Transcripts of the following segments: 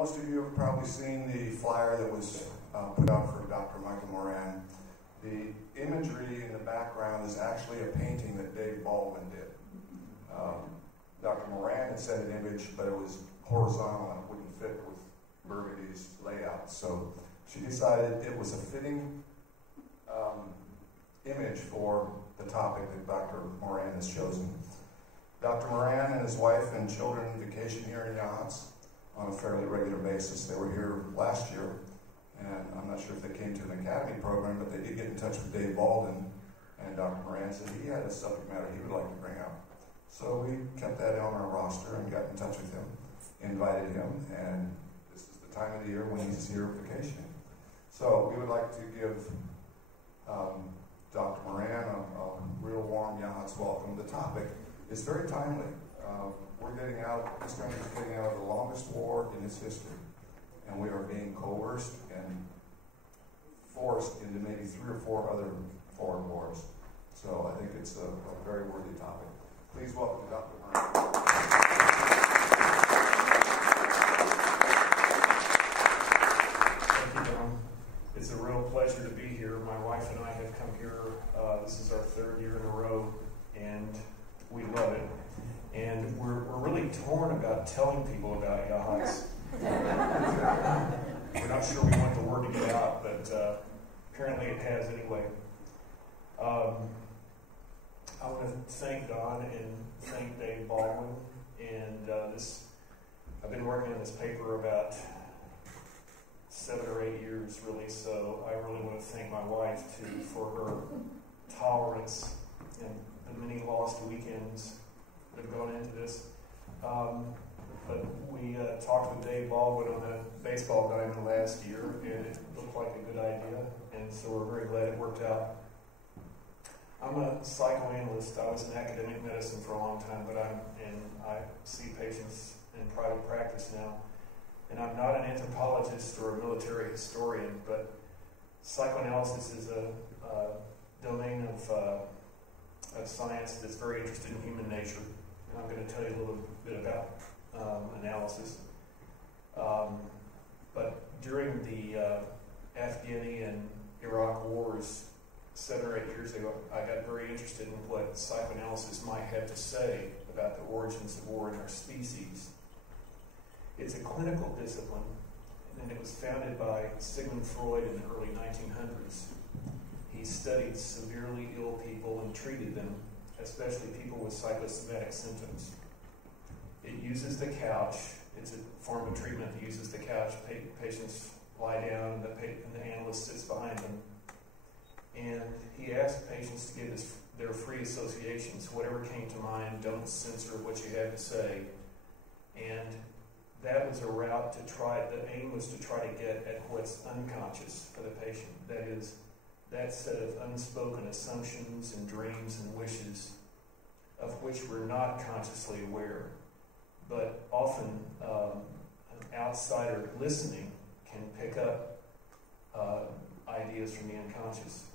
Most of you have probably seen the flyer that was put out for Dr. Michael Moran. The imagery in the background is actually a painting that Dave Baldwin did. Dr. Moran had sent an image, but it was horizontal and it wouldn't fit with Burgundy's layout. So she decided it was a fitting image for the topic that Dr. Moran has chosen. Dr. Moran and his wife and children vacation here in Yachats on a fairly regular basis. They were here last year, and I'm not sure if they came to an academy program, but they did get in touch with Dave Baldwin, and Dr. Moran said he had a subject matter he would like to bring up. So we kept that on our roster and got in touch with him, invited him, and this is the time of the year when he's here vacationing. So we would like to give Dr. Moran a real warm Yachats welcome. The topic is very timely. This country is getting out of the longest war in its history, and we are being coerced and forced into maybe 3 or 4 other foreign wars. So I think it's a very worthy topic. Please welcome Dr. Moran. Thank you, Don. It's a real pleasure to be here. My wife and I have come here. This is our 3rd year in a row, and we love it. And we're really torn about telling people about Yachats. We're not sure we want the word to get out, but apparently it has anyway. I want to thank Don and thank Dave Baldwin. And I've been working on this paper about 7 or 8 years, really. So I really want to thank my wife too for her tolerance and the many lost weekends that have gone into this. But we talked with Dave Baldwin on a baseball diamond last year, and it looked like a good idea, and so we're very glad it worked out. I'm a psychoanalyst. I was in academic medicine for a long time, but I see patients in private practice now. And I'm not an anthropologist or a military historian, but psychoanalysis is a domain of science that's very interested in human nature. And I'm going to tell you a little bit about analysis. But during the Afghani and Iraq wars 7 or 8 years ago, I got very interested in what psychoanalysis might have to say about the origins of war in our species. It's a clinical discipline, and it was founded by Sigmund Freud in the early 1900s. He studied severely ill people and treated them, especially people with psychosomatic symptoms. It uses the couch. It's a form of treatment that uses the couch. Patients lie down, and the analyst sits behind them. And he asked patients to give their free associations. Whatever came to mind, don't censor what you have to say. And that was a route the aim was to try to get at what's unconscious for the patient. That is, that set of unspoken assumptions and dreams and wishes of which we're not consciously aware. But often an outsider listening can pick up ideas from the unconscious.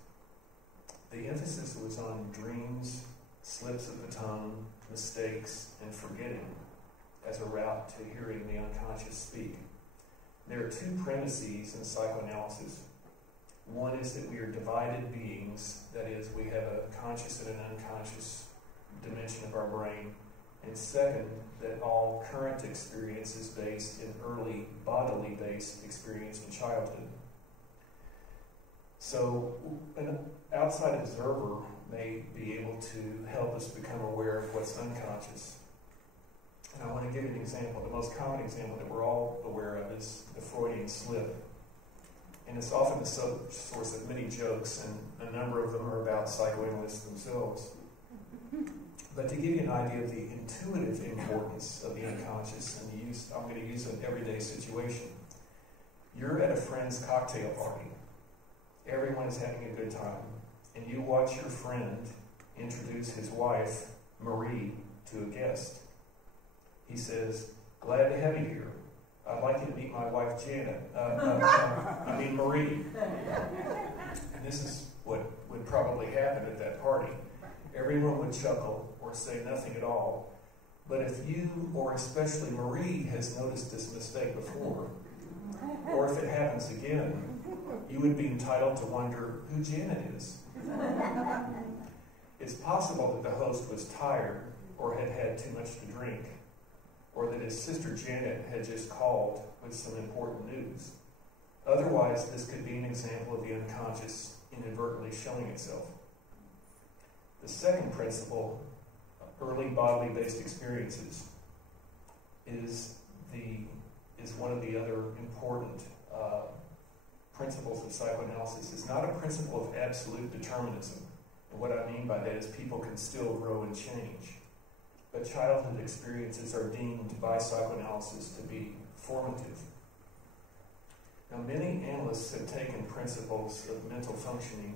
The emphasis was on dreams, slips of the tongue, mistakes, and forgetting as a route to hearing the unconscious speak. There are 2 premises in psychoanalysis. One is that we are divided beings, that is, we have a conscious and an unconscious dimension of our brain. And second, that all current experience is based in early bodily based experience in childhood. So an outside observer may be able to help us become aware of what's unconscious. And I want to give you an example. The most common example that we're all aware of is the Freudian slip. And it's often the source of many jokes, and a number of them are about psychoanalysts themselves. But to give you an idea of the intuitive importance of the unconscious, and I'm going to use an everyday situation. You're at a friend's cocktail party. Everyone is having a good time. And you watch your friend introduce his wife, Marie, to a guest. He says, "Glad to have you here. I'd like you to meet my wife, Janet. Marie." And this is what would probably happen at that party. Everyone would chuckle or say nothing at all. But if you, or especially Marie, has noticed this mistake before, or if it happens again, you would be entitled to wonder who Janet is. It's possible that the host was tired or had had too much to drink, or that his sister Janet had just called with some important news. Otherwise, this could be an example of the unconscious inadvertently showing itself. The second principle, early bodily-based experiences, is one of the other important principles of psychoanalysis. It's not a principle of absolute determinism. And what I mean by that is people can still grow and change. But childhood experiences are deemed by psychoanalysis to be formative. Now, many analysts have taken principles of mental functioning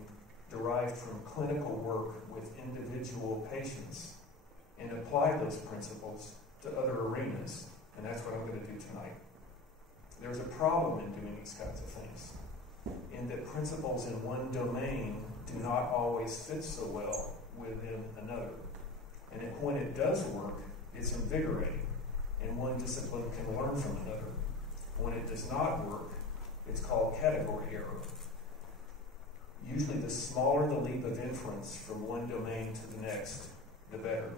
derived from clinical work with individual patients and applied those principles to other arenas, and that's what I'm going to do tonight. There's a problem in doing these kinds of things, in that principles in one domain do not always fit so well within another. And when it does work, it's invigorating, and one discipline can learn from another. When it does not work, it's called category error. Usually the smaller the leap of inference from one domain to the next, the better.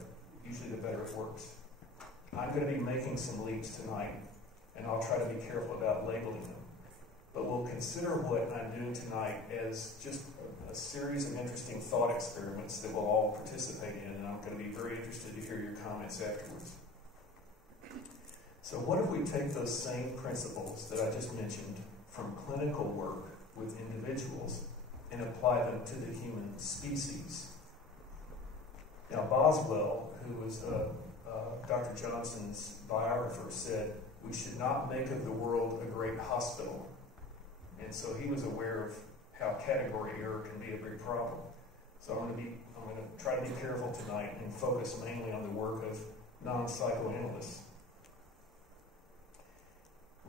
Usually the better it works. I'm going to be making some leaps tonight, and I'll try to be careful about labeling them. But we'll consider what I'm doing tonight as just a series of interesting thought experiments that we'll all participate in, and I'm going to be very interested to hear your comments afterwards. So what if we take those same principles that I just mentioned from clinical work with individuals and apply them to the human species? Now, Boswell, who was Dr. Johnson's biographer, said, "We should not make of the world a great hospital." And so he was aware of how category error can be a big problem. So I'm going to try to be careful tonight and focus mainly on the work of non-psychoanalysts.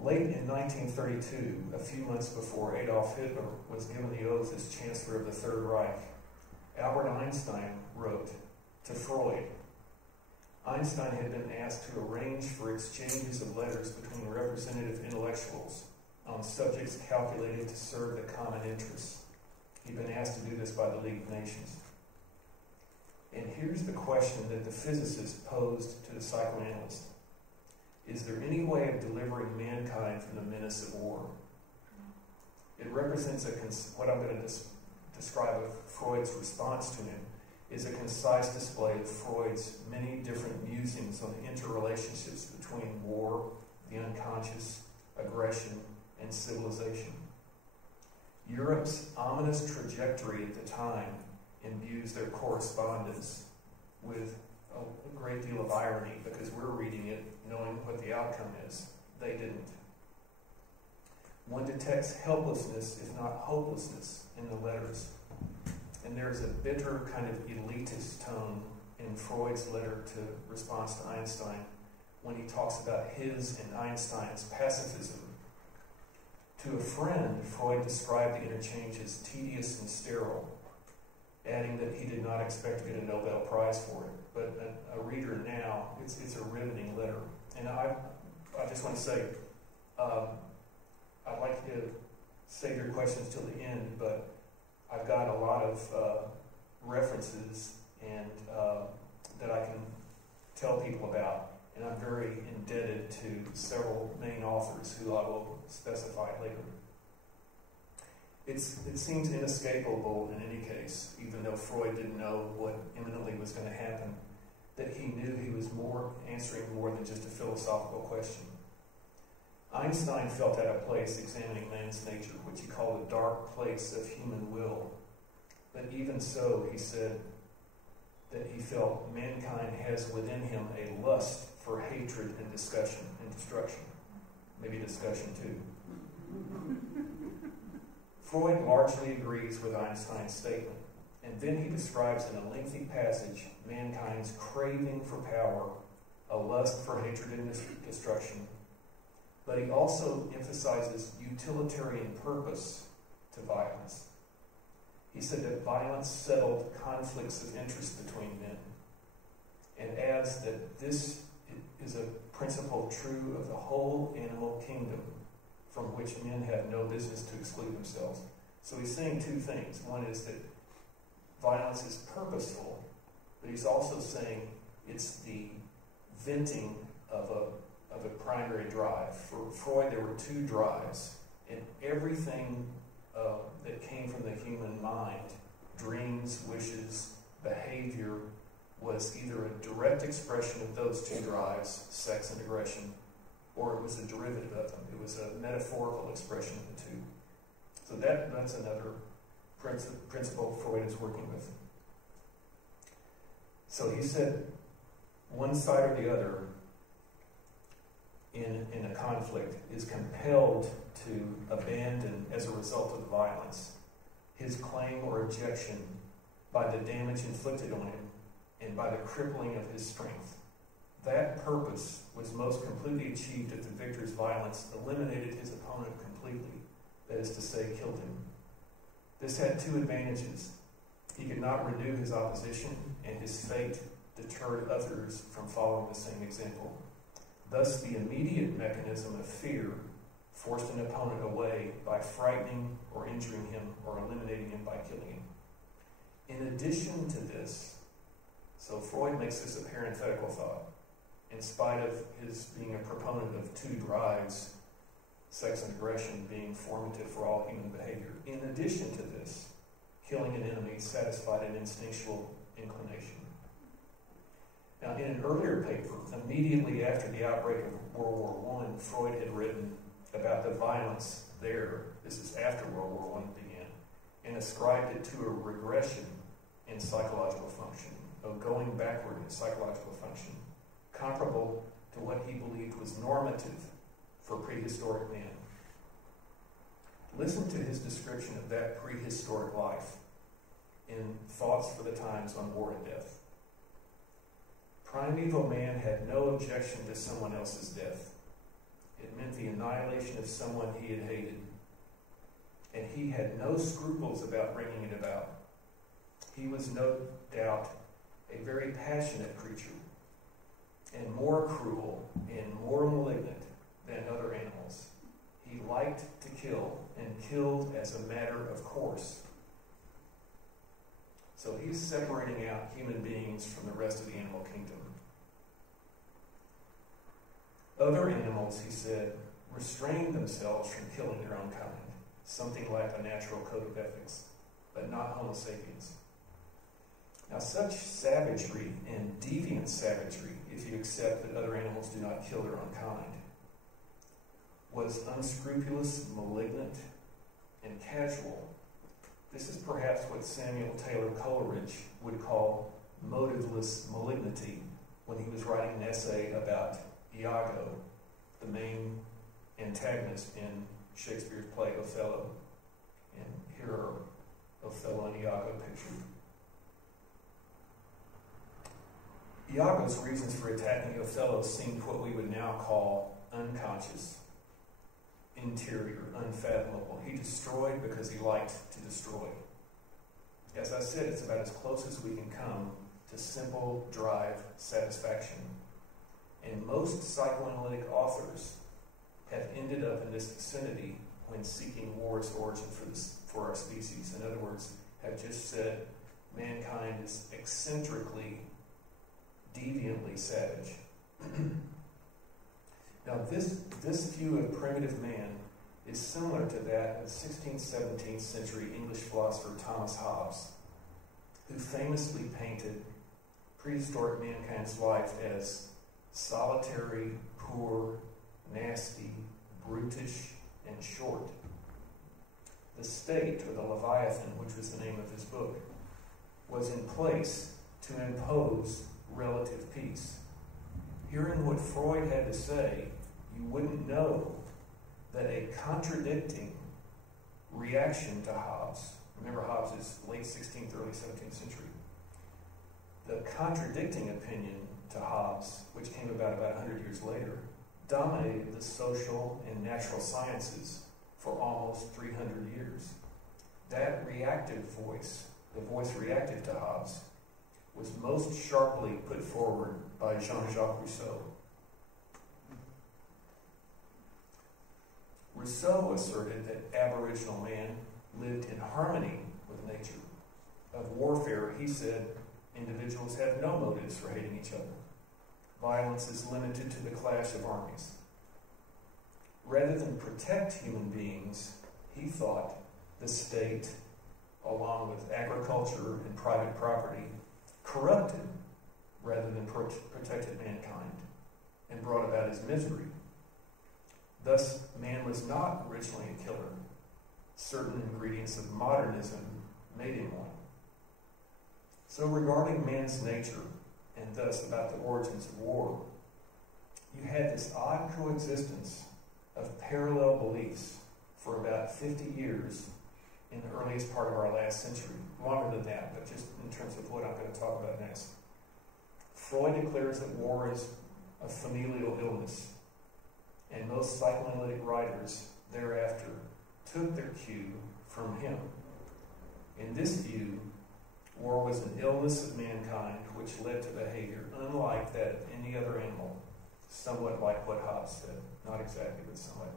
Late in 1932, a few months before Adolf Hitler was given the oath as Chancellor of the Third Reich, Albert Einstein wrote to Freud. Einstein had been asked to arrange for exchanges of letters between representative intellectuals on subjects calculated to serve the common interests. He'd been asked to do this by the League of Nations. And here's the question that the physicist posed to the psychoanalyst. Is there any way of delivering mankind from the menace of war? It represents what I'm going to describe of Freud's response to him is a concise display of Freud's many different musings on the interrelationships between war, the unconscious, aggression, and civilization. Europe's ominous trajectory at the time imbues their correspondence with a great deal of irony, because we're reading it knowing what the outcome is. They didn't. One detects helplessness, if not hopelessness, in the letters. And there's a bitter kind of elitist tone in Freud's letter to response to Einstein when he talks about his and Einstein's pacifism. To a friend, Freud described the interchange as tedious and sterile, adding that he did not expect to get a Nobel Prize for it. But a reader now, it's a riveting letter. And I just want to say, I'd like you to save your questions till the end, but I've got a lot of references and that I can tell people about, and I'm very indebted to several main authors who I will specify later. It seems inescapable in any case, even though Freud didn't know what imminently was going to happen, that he knew he was answering more than just a philosophical question. Einstein felt at a place examining man's nature, which he called a dark place of human will. But even so, he said that he felt mankind has within him a lust for hatred and discussion and destruction. Maybe discussion too. Freud largely agrees with Einstein's statement, and then he describes in a lengthy passage mankind's craving for power, a lust for hatred and destruction, but he also emphasizes utilitarian purpose to violence. He said that violence settled conflicts of interest between men, and adds that this is a principle true of the whole animal kingdom, from which men have no business to exclude themselves. So he's saying two things. One is that violence is purposeful, but he's also saying it's the venting of a primary drive. For Freud, there were two drives, and everything that came from the human mind, dreams, wishes, behavior, was either a direct expression of those two drives, sex and aggression, or it was a derivative of them. It was a metaphorical expression of the two. So that's another principle Freud is working with. So he said one side or the other in a conflict is compelled to abandon, as a result of the violence, his claim or objection by the damage inflicted on him and by the crippling of his strength. That purpose was most completely achieved if the victor's violence eliminated his opponent completely, that is to say, killed him. This had two advantages. He could not renew his opposition, and his fate deterred others from following the same example. Thus, the immediate mechanism of fear forced an opponent away by frightening or injuring him or eliminating him by killing him. In addition to this, so Freud makes this a parenthetical thought, in spite of his being a proponent of two drives, sex and aggression being formative for all human behavior. In addition to this, killing an enemy satisfied an instinctual inclination. Now, in an earlier paper, immediately after the outbreak of World War I, Freud had written about the violence there, this is after World War I began, and ascribed it to a regression in psychological function, of going backward in psychological function, comparable to what he believed was normative for prehistoric man. Listen to his description of that prehistoric life in Thoughts for the Times on War and Death. Primeval man had no objection to someone else's death. It meant the annihilation of someone he had hated. And he had no scruples about bringing it about. He was no doubt a very passionate creature, and more cruel and more malignant than other animals. He liked to kill, and killed as a matter of course. So he's separating out human beings from the rest of the animal kingdom. Other animals, he said, restrain themselves from killing their own kind, something like a natural code of ethics, but not Homo sapiens. Now, such savagery and deviant savagery, if you accept that other animals do not kill their own kind, was unscrupulous, malignant, and casual. This is perhaps what Samuel Taylor Coleridge would call motiveless malignity when he was writing an essay about Iago, the main antagonist in Shakespeare's play Othello. And here are Othello and Iago pictured. Iago's reasons for attacking Othello seemed what we would now call unconscious, interior, unfathomable. He destroyed because he liked to destroy. As I said, it's about as close as we can come to simple drive satisfaction. And most psychoanalytic authors have ended up in this vicinity when seeking war's origin for our species. In other words, have just said mankind is eccentrically, deviantly savage. Now, this view of primitive man is similar to that of 16th, 17th century English philosopher Thomas Hobbes, who famously painted prehistoric mankind's life as solitary, poor, nasty, brutish, and short. The state, or the Leviathan, which was the name of his book, was in place to impose relative peace. Hearing what Freud had to say, you wouldn't know that a contradicting reaction to Hobbes, remember Hobbes is late 16th, early 17th century, the contradicting opinion to Hobbes, which came about 100 years later, dominated the social and natural sciences for almost 300 years. That reactive voice, the voice reactive to Hobbes, was most sharply put forward by Jean-Jacques Rousseau. Rousseau asserted that Aboriginal man lived in harmony with nature. Of warfare, he said individuals have no motives for hating each other. Violence is limited to the clash of armies. Rather than protect human beings, he thought the state, along with agriculture and private property, corrupted rather than protected mankind and brought about his misery. Thus, man was not originally a killer. Certain ingredients of modernism made him one. So regarding man's nature, and thus about the origins of war, you had this odd coexistence of parallel beliefs for about 50 years in the earliest part of our last century. Longer than that, but just in terms of what I'm going to talk about next. Freud declares that war is a familial illness, and most psychoanalytic writers thereafter took their cue from him. In this view, war was an illness of mankind which led to behavior unlike that of any other animal, somewhat like what Hobbes said. Not exactly, but somewhat.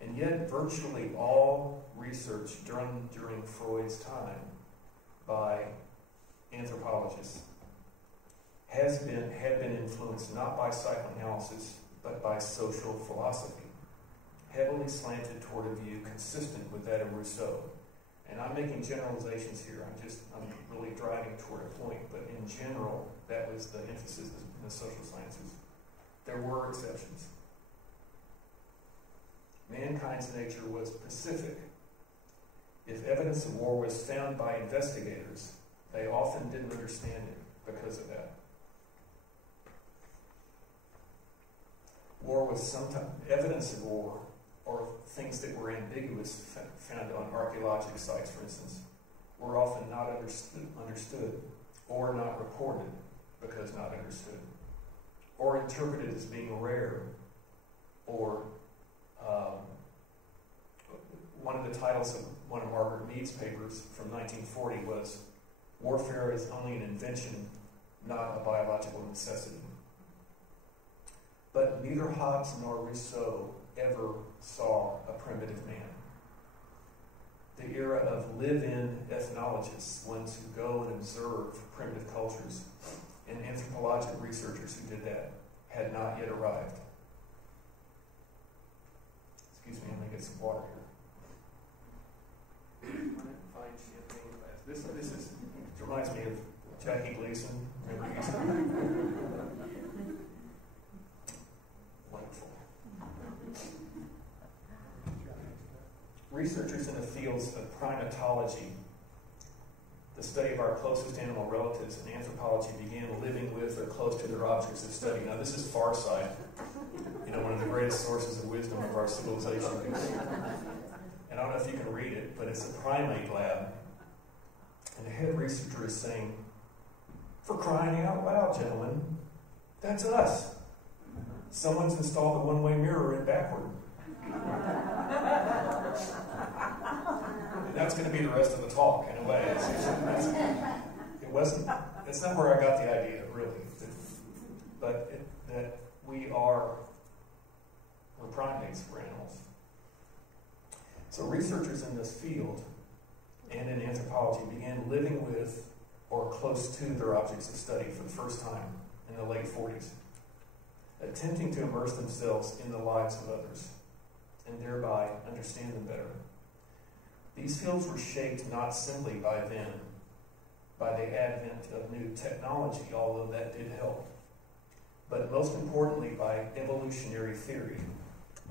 And yet, virtually all research done during Freud's time by anthropologists had been influenced not by psychoanalysis, but by social philosophy, heavily slanted toward a view consistent with that of Rousseau. And I'm making generalizations here. I'm really driving toward a point, but in general, that was the emphasis in the social sciences. There were exceptions. Mankind's nature was pacific. If evidence of war was found by investigators, they often didn't understand it because of that. War was sometimes evidence of war, or things that were ambiguous found on archaeological sites, for instance, were often not understood or not reported because not understood, or interpreted as being rare, or one of the titles of one of Margaret Mead's papers from 1940 was, "Warfare is only an invention, not a biological necessity." But neither Hobbes nor Rousseau ever saw a primitive man. The era of live-in ethnologists, ones who go and observe primitive cultures, and anthropological researchers who did that, had not yet arrived. Excuse me, I'm going to get some water here. Fine champagne glass. This reminds me of Jackie Gleason. Remember he's wonderful. Researchers in the fields of primatology, the study of our closest animal relatives, and anthropology began living with or close to their objects of study. Now, this is far side, one of the greatest sources of wisdom of our civilization. And I don't know if you can read it, but it's a primate lab. And the head researcher is saying, "For crying out loud, gentlemen, that's us. Someone's installed a one-way mirror in backward." And that's going to be the rest of the talk, in a way. It's not where I got the idea, really. But that we're primates, we're animals. So researchers in this field and in anthropology began living with or close to their objects of study for the first time in the late 40s, attempting to immerse themselves in the lives of others and thereby understand them better. These fields were shaped not simply by the advent of new technology, although that did help, but most importantly by evolutionary theory.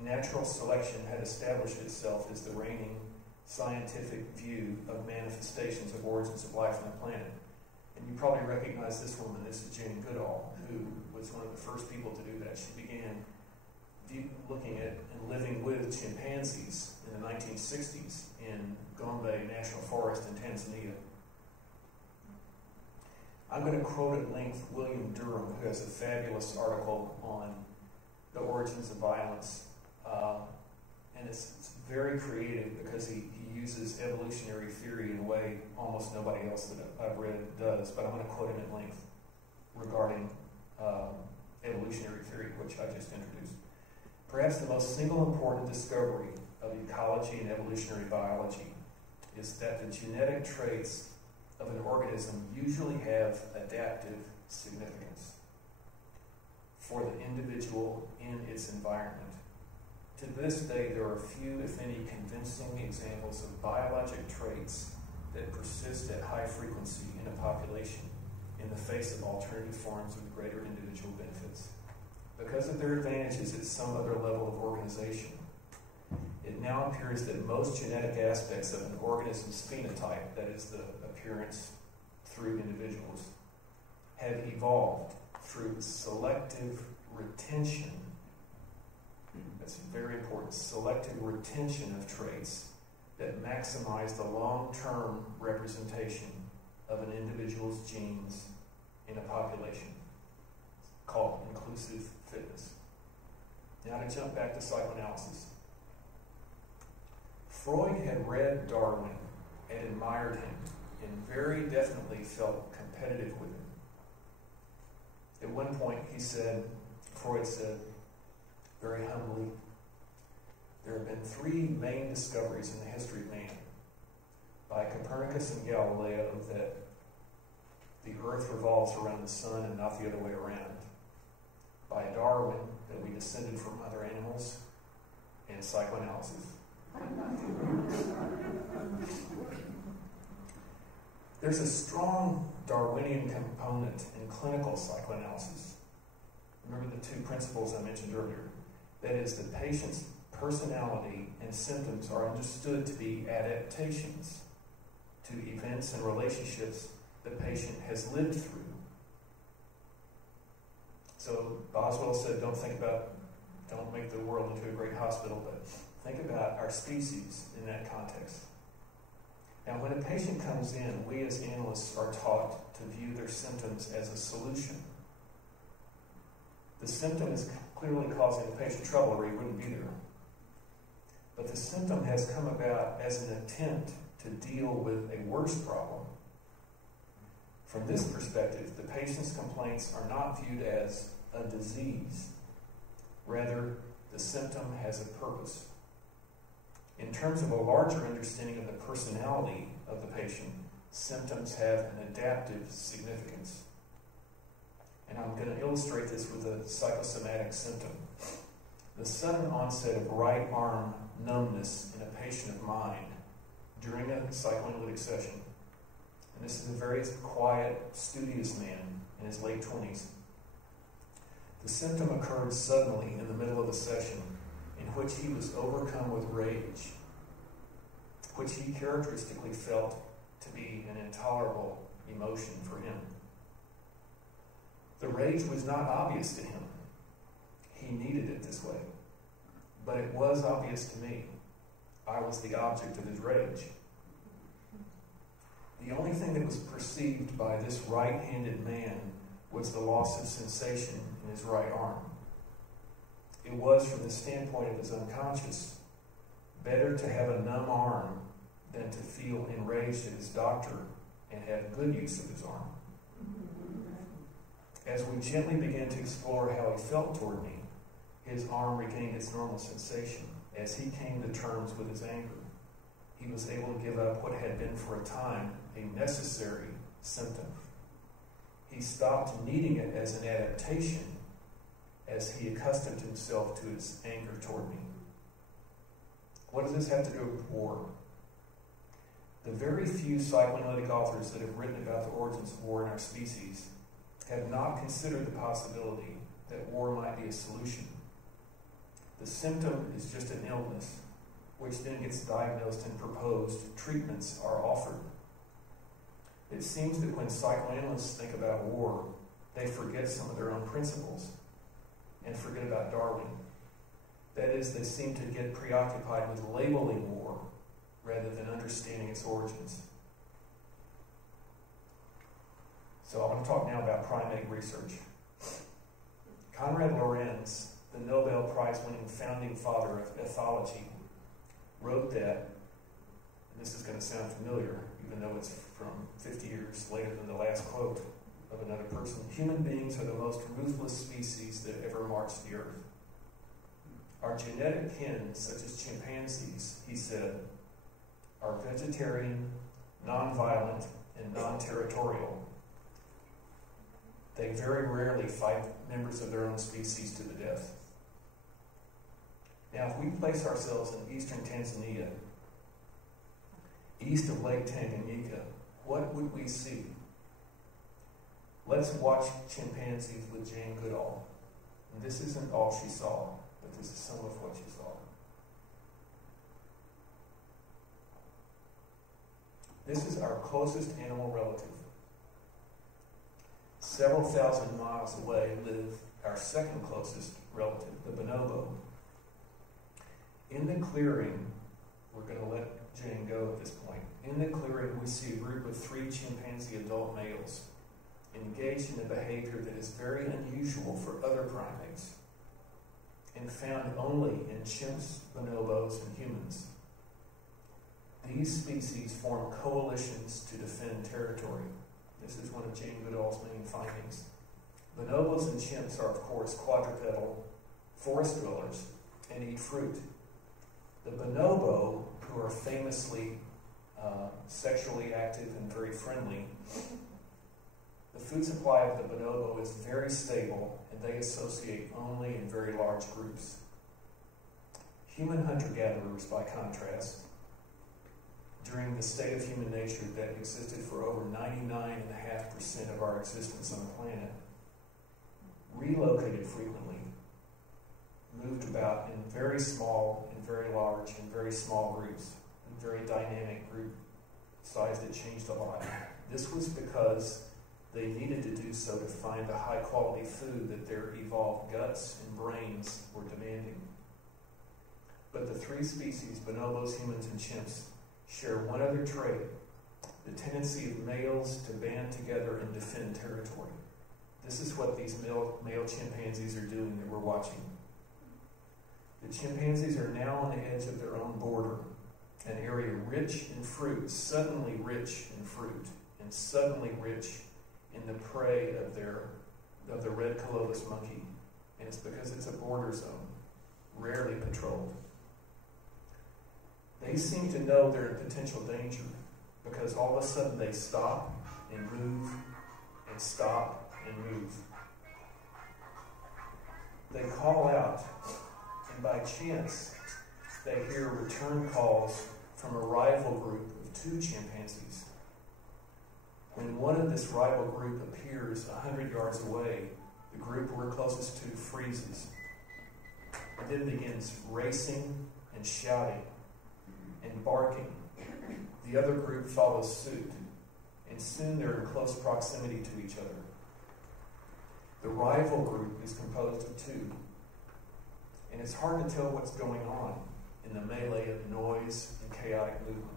Natural selection had established itself as the reigning scientific view of manifestations of origins of life on the planet. And you probably recognize this woman. This is Jane Goodall, who was one of the first people to do that. She began looking at and living with chimpanzees in the 1960s in Gombe National Forest in Tanzania. I'm going to quote at length William Durham, who has a fabulous article on the origins of violence. And it's very creative because he uses evolutionary theory in a way almost nobody else that I've read does. But I'm going to quote him at length regarding evolutionary theory, which I just introduced. "Perhaps the most single important discovery of ecology and evolutionary biology is that the genetic traits of an organism usually have adaptive significance for the individual in its environment. To this day, there are few, if any, convincing examples of biologic traits that persist at high frequency in a population in the face of alternative forms with greater individual benefits. Because of their advantages at some other level of organization, it now appears that most genetic aspects of an organism's phenotype, that is the appearance through individuals, have evolved through selective retention. That's very important. Selective retention of traits that maximize the long-term representation of an individual's genes in a population, called inclusive fitness. Now to jump back to psychoanalysis. Freud had read Darwin and admired him and very definitely felt competitive with him. At one point Freud said, very humbly, there have been three main discoveries in the history of man. By Copernicus and Galileo, that the earth revolves around the sun and not the other way around. By Darwin, that we descended from other animals, and psychoanalysis. There's a strong Darwinian component in clinical psychoanalysis. Remember the two principles I mentioned earlier. That is, the patient's personality and symptoms are understood to be adaptations to events and relationships the patient has lived through. So Boswell said, don't make the world into a great hospital, but think about our species in that context. Now, when a patient comes in, we as analysts are taught to view their symptoms as a solution. The symptom is clearly causing the patient trouble or he wouldn't be there. But the symptom has come about as an attempt to deal with a worse problem. From this perspective, the patient's complaints are not viewed as a disease. Rather, the symptom has a purpose. In terms of a larger understanding of the personality of the patient, symptoms have an adaptive significance. And I'm going to illustrate this with a psychosomatic symptom. The sudden onset of right arm numbness in a patient of mine during a psychoanalytic session. And this is a very quiet, studious man in his late 20s. The symptom occurred suddenly in the middle of a session in which he was overcome with rage, which he characteristically felt to be an intolerable emotion for him. The rage was not obvious to him. He needed it this way. But it was obvious to me. I was the object of his rage. The only thing that was perceived by this right-handed man was the loss of sensation in his right arm. It was, from the standpoint of his unconscious, better to have a numb arm than to feel enraged at his doctor and have good use of his arm. As we gently began to explore how he felt toward me, his arm regained its normal sensation. As he came to terms with his anger, he was able to give up what had been for a time a necessary symptom. He stopped needing it as an adaptation as he accustomed himself to his anger toward me. What does this have to do with war? The very few psychoanalytic authors that have written about the origins of war in our species have not considered the possibility that war might be a solution. The symptom is just an illness, which then gets diagnosed and proposed. Treatments are offered. It seems that when psychoanalysts think about war, they forget some of their own principles and forget about Darwin. That is, they seem to get preoccupied with labeling war rather than understanding its origins. So I want to talk now about primate research. Konrad Lorenz, the Nobel Prize-winning founding father of ethology, wrote that, and this is going to sound familiar, even though it's from 50 years later than the last quote of another person, human beings are the most ruthless species that ever marched the earth. Our genetic kin, such as chimpanzees, he said, are vegetarian, non-violent, and non-territorial. They very rarely fight members of their own species to the death. Now, if we place ourselves in eastern Tanzania, east of Lake Tanganyika, what would we see? Let's watch chimpanzees with Jane Goodall. And this isn't all she saw, but this is some of what she saw. This is our closest animal relative. Several thousand miles away live our second closest relative, the bonobo. In the clearing, we're going to let Jane go at this point. In the clearing, we see a group of 3 chimpanzee adult males engaged in a behavior that is very unusual for other primates and found only in chimps, bonobos, and humans. These species form coalitions to defend territory. This is one of Jane Goodall's main findings. Bonobos and chimps are, of course, quadrupedal forest dwellers and eat fruit. The bonobo, who are famously sexually active and very friendly, the food supply of the bonobo is very stable, and they associate only in very large groups. Human hunter-gatherers, by contrast, during the state of human nature that existed for over 99.5% of our existence on the planet, relocated frequently, moved about in very small and very large and very small groups, and very dynamic group size that changed a lot. This was because they needed to do so to find the high-quality food that their evolved guts and brains were demanding. But the 3 species, bonobos, humans, and chimps, share one other trait, the tendency of males to band together and defend territory. This is what these male chimpanzees are doing that we're watching. The chimpanzees are now on the edge of their own border, an area rich in fruit, suddenly rich in fruit, and suddenly rich in the prey of the red colobus monkey. And it's because it's a border zone, rarely patrolled. They seem to know they're in potential danger because all of a sudden they stop and move and stop and move. They call out, and by chance they hear return calls from a rival group of 2 chimpanzees. When one of this rival group appears 100 yards away, the group we're closest to freezes and then begins racing and shouting and barking. The other group follows suit, and soon they're in close proximity to each other. The rival group is composed of 2, and it's hard to tell what's going on in the melee of noise and chaotic movement.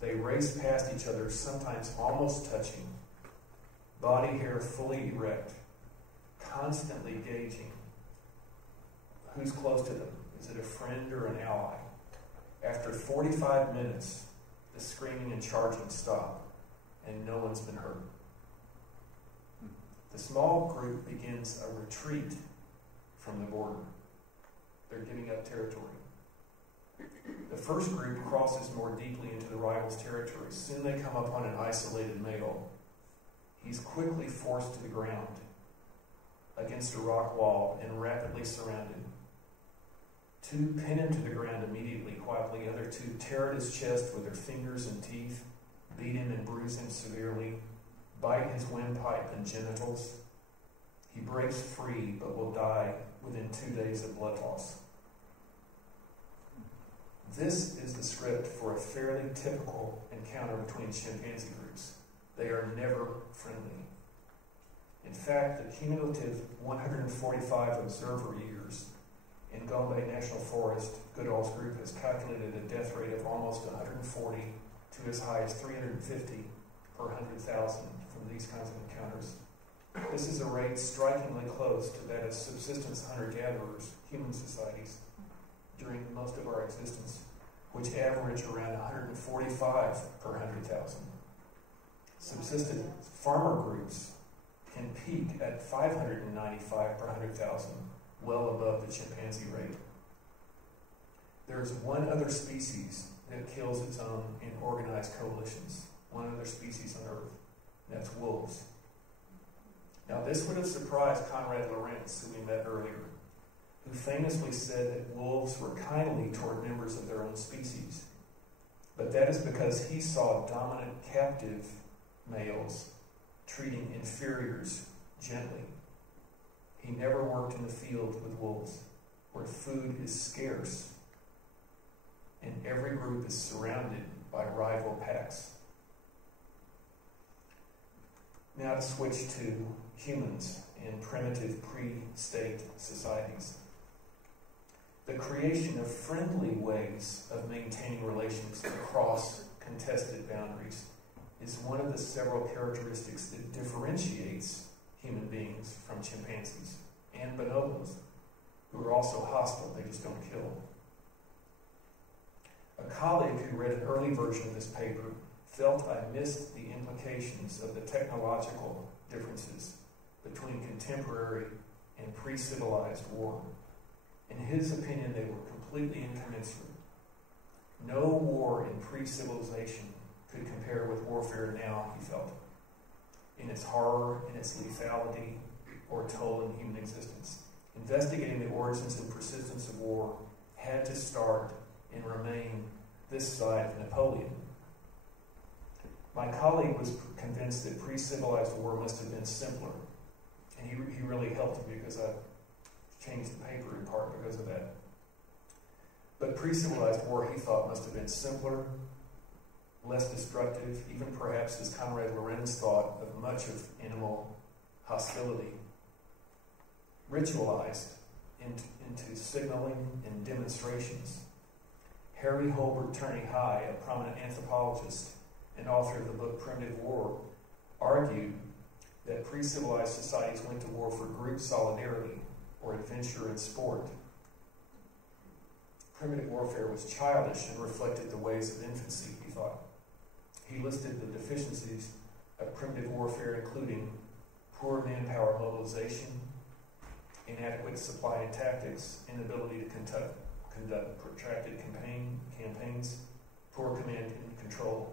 They race past each other, sometimes almost touching, body hair fully erect, constantly gauging who's close to them. Is it a friend or an ally? After 45 minutes, the screaming and charging stop, and no one's been hurt. The small group begins a retreat from the border. They're giving up territory. The first group crosses more deeply into the rival's territory. Soon they come upon an isolated male. He's quickly forced to the ground against a rock wall and rapidly surrounded. 2 pin him to the ground immediately, while the other 2 tear at his chest with their fingers and teeth, beat him and bruise him severely, bite his windpipe and genitals. He breaks free, but will die within 2 days of blood loss. This is the script for a fairly typical encounter between chimpanzee groups. They are never friendly. In fact, the cumulative 145 observer years in Gombe National Forest, Goodall's group has calculated a death rate of almost 140 to as high as 350 per 100,000 from these kinds of encounters. This is a rate strikingly close to that of subsistence hunter-gatherers, human societies, during most of our existence, which average around 145 per 100,000. Subsistence farmer groups can peak at 595 per 100,000, well above the chimpanzee rate. There is one other species that kills its own in organized coalitions, one other species on Earth, and that's wolves. Now, this would have surprised Konrad Lorenz, who we met earlier, who famously said that wolves were kindly toward members of their own species. But that is because he saw dominant captive males treating inferiors gently. He never worked in the field with wolves, where food is scarce, and every group is surrounded by rival packs. Now to switch to humans in primitive pre-state societies. The creation of friendly ways of maintaining relations across contested boundaries is one of the several characteristics that differentiates human beings from chimpanzees and bonobos, who are also hostile, they just don't kill. A colleague who read an early version of this paper felt I missed the implications of the technological differences between contemporary and pre-civilized war. In his opinion, they were completely incommensurate. No war in pre-civilization could compare with warfare now, he felt, in its horror, in its lethality, or toll in human existence. Investigating the origins and persistence of war had to start and remain this side of Napoleon. My colleague was convinced that pre-civilized war must have been simpler, and he really helped me because I changed the paper in part because of that. But pre-civilized war, he thought, must have been simpler, less destructive, even perhaps, as Konrad Lorenz thought, of much of animal hostility, ritualized into signaling and demonstrations. Harry Holbert Turney High, a prominent anthropologist and author of the book Primitive War, argued that pre-civilized societies went to war for group solidarity or adventure and sport. Primitive warfare was childish and reflected the ways of infancy, he thought. He listed the deficiencies of primitive warfare, including poor manpower mobilization, inadequate supply and tactics, inability to conduct protracted campaigns, poor command and control.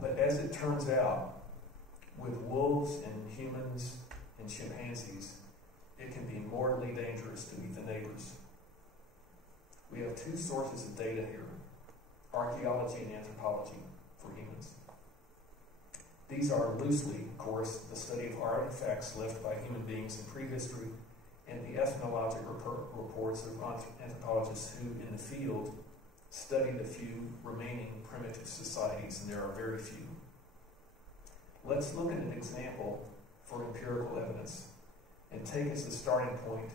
But as it turns out, with wolves and humans and chimpanzees, it can be mortally dangerous to meet the neighbors. We have two sources of data here, archaeology and anthropology for humans. These are loosely, of course, the study of artifacts left by human beings in prehistory and the ethnologic reports of anthropologists who, in the field, study the few remaining primitive societies, and there are very few. Let's look at an example for empirical evidence and take as a starting point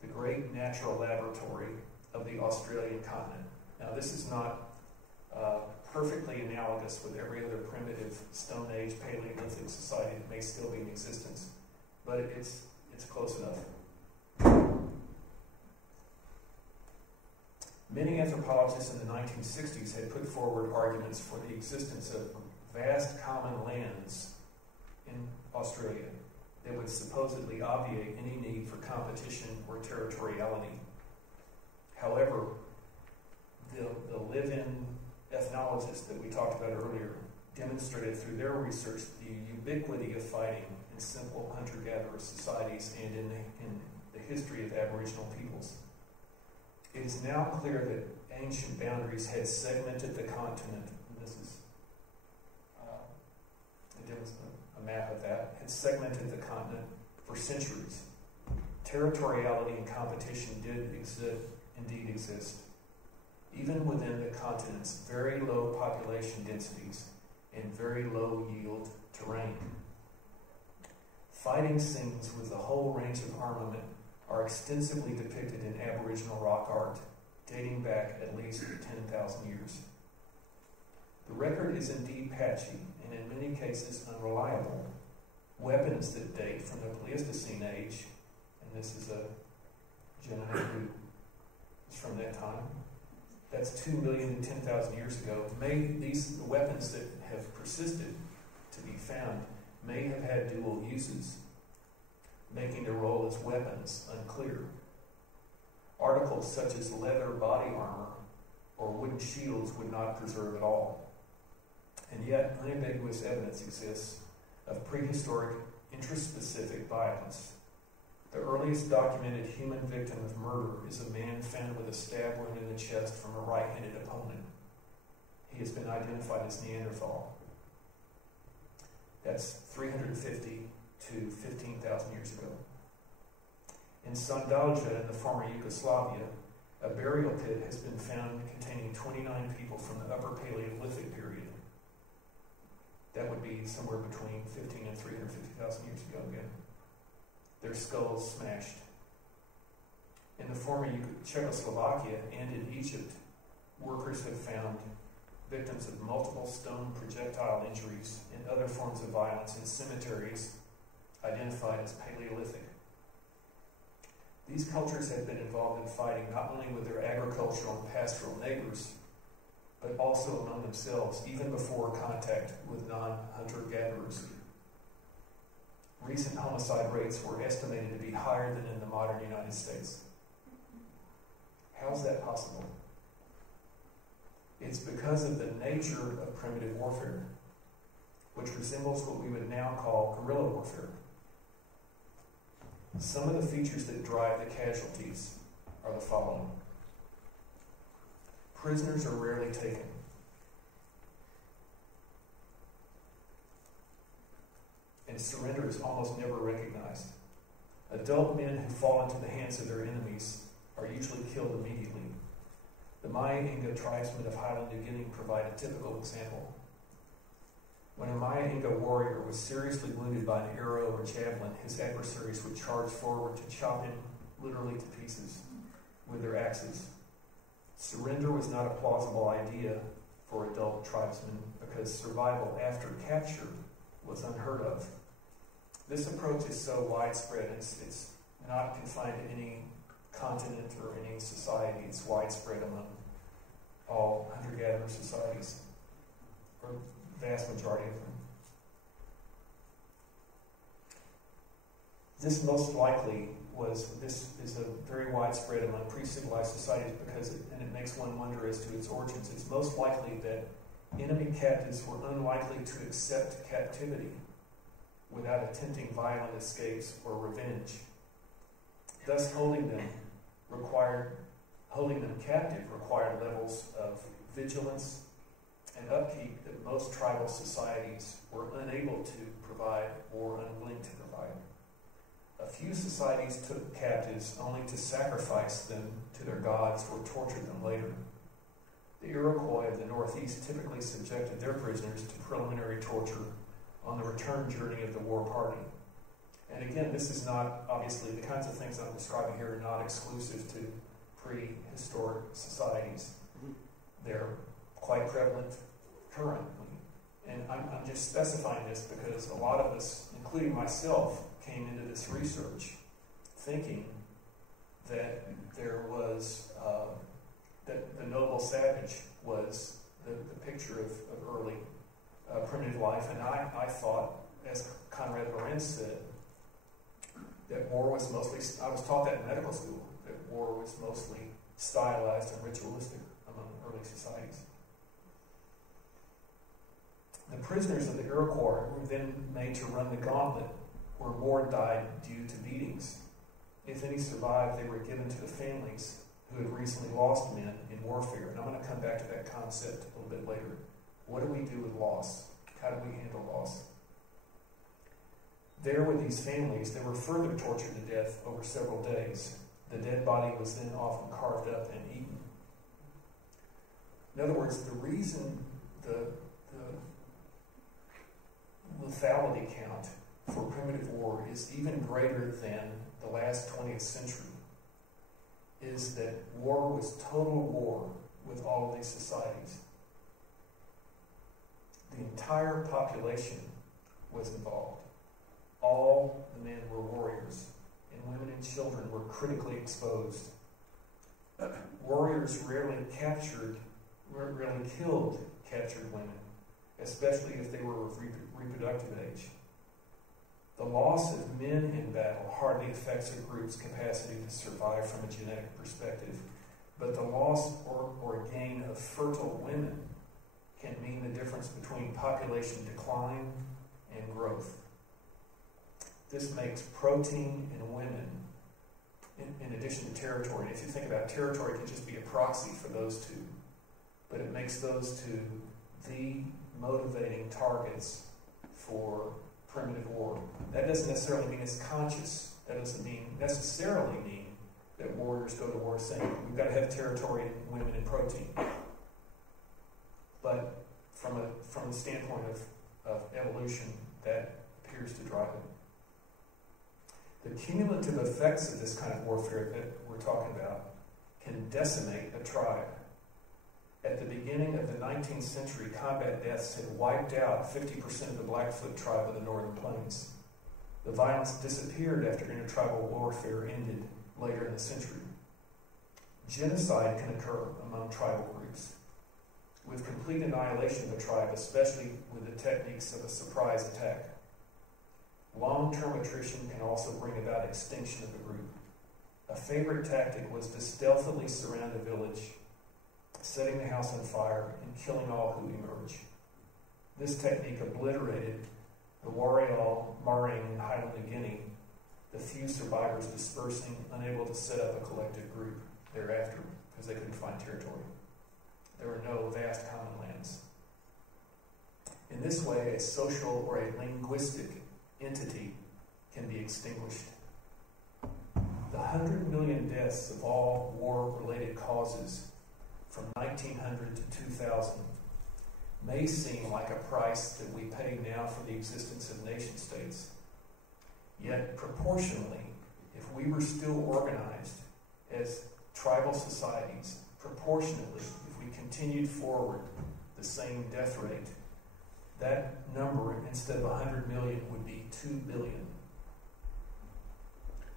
the great natural laboratory of the Australian continent. Now, this is not perfectly analogous with every other primitive Stone Age Paleolithic society that may still be in existence, but it's close enough. Many anthropologists in the 1960s had put forward arguments for the existence of vast common lands in Australia that would supposedly obviate any need for competition or territoriality. However, the live-in ethnologists that we talked about earlier demonstrated through their research the ubiquity of fighting in simple hunter-gatherer societies and in the history of Aboriginal peoples. It is now clear that ancient boundaries had segmented the continent, and this is a map of that, had segmented the continent for centuries. Territoriality and competition did indeed exist, even within the continent's very low population densities and very low yield terrain. Fighting scenes with the whole range of armament are extensively depicted in Aboriginal rock art, dating back at least 10,000 years. The record is indeed patchy, and in many cases unreliable. Weapons that date from the Pleistocene age, and this is a genetic who is from that time, that's 2 million to 10,000 years ago. The weapons that have persisted to be found may have had dual uses, making their role as weapons unclear. Articles such as leather body armor or wooden shields would not preserve at all. And yet, unambiguous evidence exists of prehistoric, interest-specific violence. The earliest documented human victim of murder is a man found with a stab wound in the chest from a right-handed opponent. He has been identified as Neanderthal. That's 350 to 15,000 years ago. In Sandalja, in the former Yugoslavia, a burial pit has been found containing 29 people from the Upper Paleolithic period. That would be somewhere between 15 and 350,000 years ago again. Their skulls smashed. In the former Czechoslovakia and in Egypt, workers have found victims of multiple stone projectile injuries and other forms of violence in cemeteries identified as Paleolithic. These cultures have been involved in fighting not only with their agricultural and pastoral neighbors, but also among themselves, even before contact with non-hunter-gatherers. Recent homicide rates were estimated to be higher than in the modern United States. How is that possible? It's because of the nature of primitive warfare, which resembles what we would now call guerrilla warfare. Some of the features that drive the casualties are the following. Prisoners are rarely taken. And surrender is almost never recognized. Adult men who fall into the hands of their enemies are usually killed immediately. The Maya Inga tribesmen of Highland New Guinea provide a typical example. When a Maya Inga warrior was seriously wounded by an arrow or javelin, his adversaries would charge forward to chop him literally to pieces with their axes. Surrender was not a plausible idea for adult tribesmen because survival after capture was unheard of. This approach is so widespread, it's not confined to any continent or any society. It's widespread among all hunter-gatherer societies, or the vast majority of them. This is a very widespread among pre-civilized societies because it makes one wonder as to its origins. It's most likely that enemy captives were unlikely to accept captivity without attempting violent escapes or revenge. Thus, holding them captive required levels of vigilance and upkeep that most tribal societies were unable to provide or unwilling to provide. A few societies took captives only to sacrifice them to their gods or torture them later. The Iroquois of the Northeast typically subjected their prisoners to preliminary torture on the return journey of the war party. And again, this is not, obviously, the kinds of things I'm describing here are not exclusive to prehistoric societies. They're quite prevalent currently. And I'm just specifying this because a lot of us, including myself, came into this research thinking that there was, that the noble savage was the picture of early primitive life. And I thought, as Conrad Lorenz said, that war was mostly, I was taught that in medical school, that war was mostly stylized and ritualistic among early societies. The prisoners of the Iroquois were then made to run the gauntlet, where more died due to beatings. If any survived, they were given to the families who had recently lost men in warfare. And I'm going to come back to that concept a little bit later. What do we do with loss? How do we handle loss? There with these families, they were further tortured to death over several days. The dead body was then often carved up and eaten. In other words, the reason the lethality count for primitive war is even greater than the last 20th century is that war was total war with all of these societies. The entire population was involved. All the men were warriors, and women and children were critically exposed. Warriors rarely killed captured women, especially if they were of reproductive age. The loss of men in battle hardly affects a group's capacity to survive from a genetic perspective, but the loss or gain of fertile women can mean the difference between population decline and growth. This makes protein in women, in addition to territory, and if you think about territory, it can just be a proxy for those two, but it makes those two the motivating targets for primitive war. That doesn't necessarily mean it's conscious. That doesn't necessarily mean that warriors go to war saying, we've got to have territory, women, and protein. But from the standpoint of evolution, that appears to drive it. The cumulative effects of this kind of warfare that we're talking about can decimate a tribe. At the beginning of the 19th century, combat deaths had wiped out 50% of the Blackfoot tribe of the Northern Plains. The violence disappeared after intertribal warfare ended later in the century. Genocide can occur among tribal groups, with complete annihilation of a tribe, especially with the techniques of a surprise attack. Long-term attrition can also bring about extinction of the group. A favorite tactic was to stealthily surround a village, setting the house on fire and killing all who emerge. This technique obliterated the Warrigal, Moran, and Highland New Guinea, the few survivors dispersing, unable to set up a collective group thereafter because they couldn't find territory. There were no vast common lands. In this way, a social or a linguistic entity can be extinguished. The 100 million deaths of all war-related causes from 1900 to 2000 may seem like a price that we pay now for the existence of nation-states. Yet, proportionally, if we were still organized as tribal societies, proportionately, if we continued forward the same death rate, that number, instead of 100 million, would be 2 billion.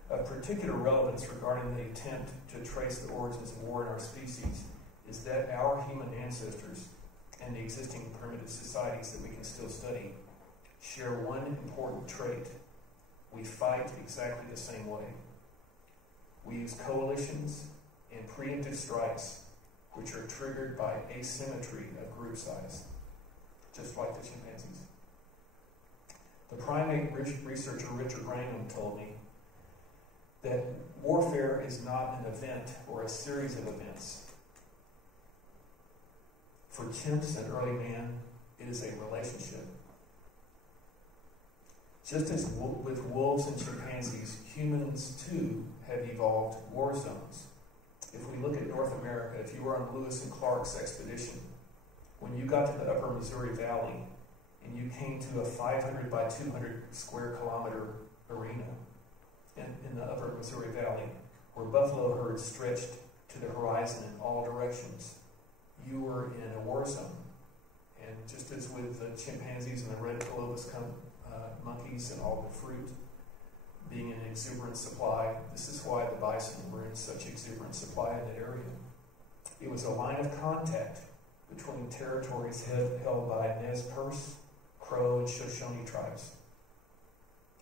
Of particular relevance regarding the attempt to trace the origins of war in our species is that our human ancestors and the existing primitive societies that we can still study share one important trait. We fight exactly the same way. We use coalitions and preemptive strikes, which are triggered by asymmetry of group size, just like the chimpanzees. The primate researcher Richard Wrangham told me that warfare is not an event or a series of events. For chimps and early man, it is a relationship. Just as with wolves and chimpanzees, humans too have evolved war zones. If we look at North America, if you were on Lewis and Clark's expedition, when you got to the upper Missouri Valley and you came to a 500 by 200 square kilometer arena in the upper Missouri Valley, where buffalo herds stretched to the horizon in all directions, you were in a war zone. And just as with the chimpanzees and the red colobus monkeys and all the fruit being in exuberant supply, this is why the bison were in such exuberant supply in that area. It was a line of contact between territories held by Nez Perce, Crow, and Shoshone tribes.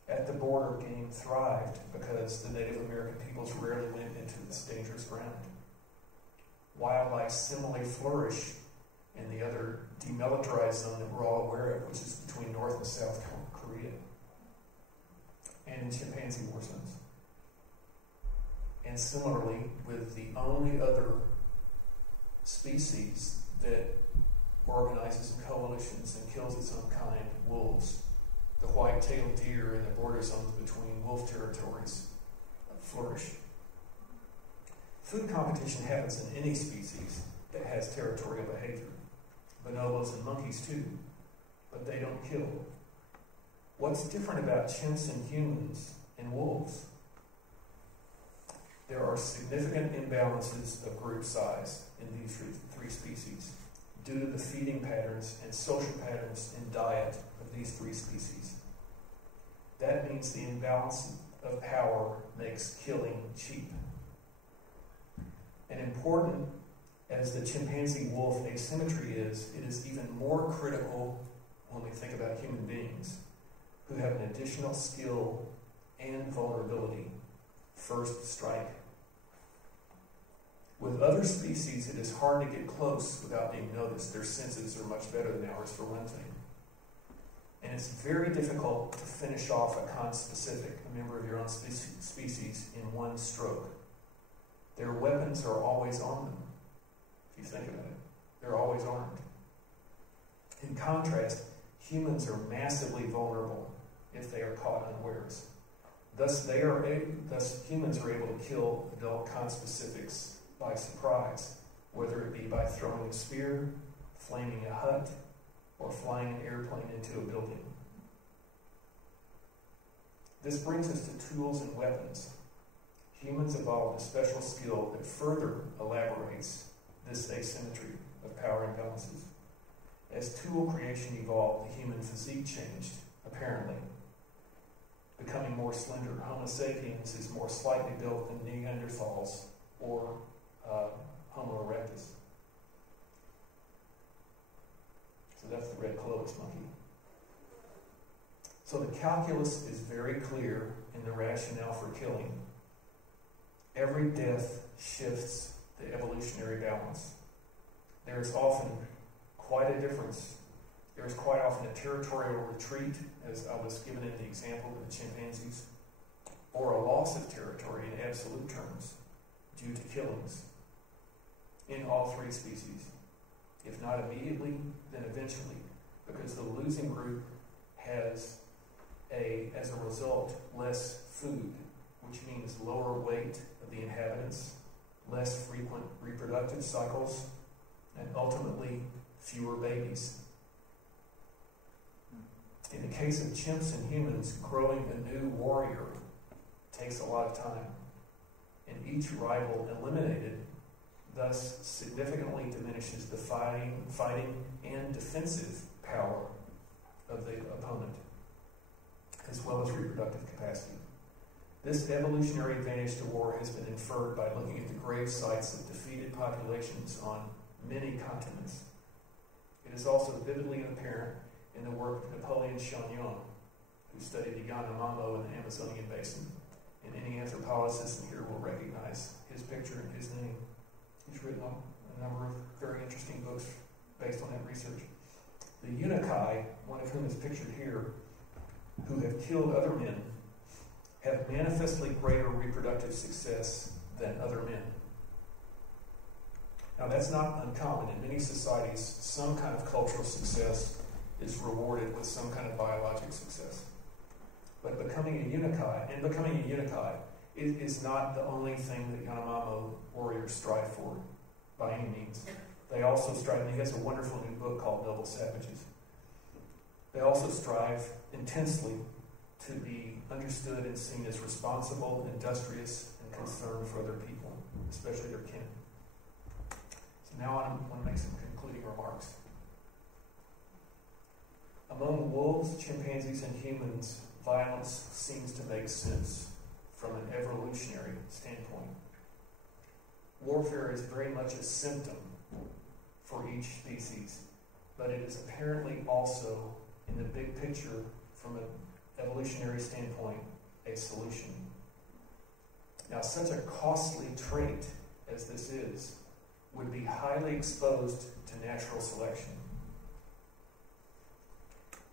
At the border, game thrived because the Native American peoples rarely went into this dangerous ground. Wildlife similarly flourished in the other demilitarized zone that we're all aware of, which is between North and South Korea, and in chimpanzee war zones. And similarly, with the only other species that organizes in coalitions and kills its own kind, wolves, the white-tailed deer in the border zones between wolf territories flourish. Food competition happens in any species that has territorial behavior. Bonobos and monkeys too, but they don't kill. What's different about chimps and humans and wolves? There are significant imbalances of group size in these three species due to the feeding patterns and social patterns and diet of these three species. That means the imbalance of power makes killing cheap. And important as the chimpanzee-wolf asymmetry is, it is even more critical when we think about human beings. who have an additional skill and vulnerability first strike. With other species, it is hard to get close without being noticed. Their senses are much better than ours, for one thing. And it's very difficult to finish off a conspecific, a member of your own species, in one stroke. Their weapons are always on them, if you think about it. They're always armed. In contrast, humans are massively vulnerable if they are caught unawares. Thus, humans are able to kill adult conspecifics by surprise, whether it be by throwing a spear, flaming a hut, or flying an airplane into a building. This brings us to tools and weapons. Humans evolved a special skill that further elaborates this asymmetry of power imbalances. As tool creation evolved, the human physique changed, apparently, becoming more slender. Homo sapiens is more slightly built than Neanderthals or Homo erectus. So that's the red Clovis monkey. So the calculus is very clear in the rationale for killing. Every death shifts the evolutionary balance. There is often quite a difference. There is quite often a territorial retreat, as I was given in the example of the chimpanzees, or a loss of territory in absolute terms due to killings in all three species. If not immediately, then eventually, because the losing group has, as a result, less food, which means lower weight of the inhabitants, less frequent reproductive cycles, and ultimately fewer babies. In the case of chimps and humans, growing a new warrior takes a lot of time, and each rival eliminated thus significantly diminishes the fighting and defensive power of the opponent, as well as reproductive capacity. This evolutionary advantage to war has been inferred by looking at the grave sites of defeated populations on many continents. It is also vividly apparent in the work of Napoleon Chagnon, who studied the Yanomamo in the Amazonian basin. And any anthropologist in here will recognize his picture and his name. He's written a number of very interesting books based on that research. The Unicai, one of whom is pictured here, who have killed other men, have manifestly greater reproductive success than other men. Now that's not uncommon. In many societies, some kind of cultural success is rewarded with some kind of biologic success. But becoming a Unicai is not the only thing that Yanomamo warriors strive for, by any means. They also strive, and he has a wonderful new book called Noble Savages. They also strive intensely to be understood and seen as responsible, industrious, and concerned for other people, especially their kin. So now I want to make some concluding remarks. Among wolves, chimpanzees, and humans, violence seems to make sense from an evolutionary standpoint. Warfare is very much a symptom for each species, but it is apparently also, in the big picture, from an evolutionary standpoint, a solution. Now, such a costly trait as this is would be highly exposed to natural selection.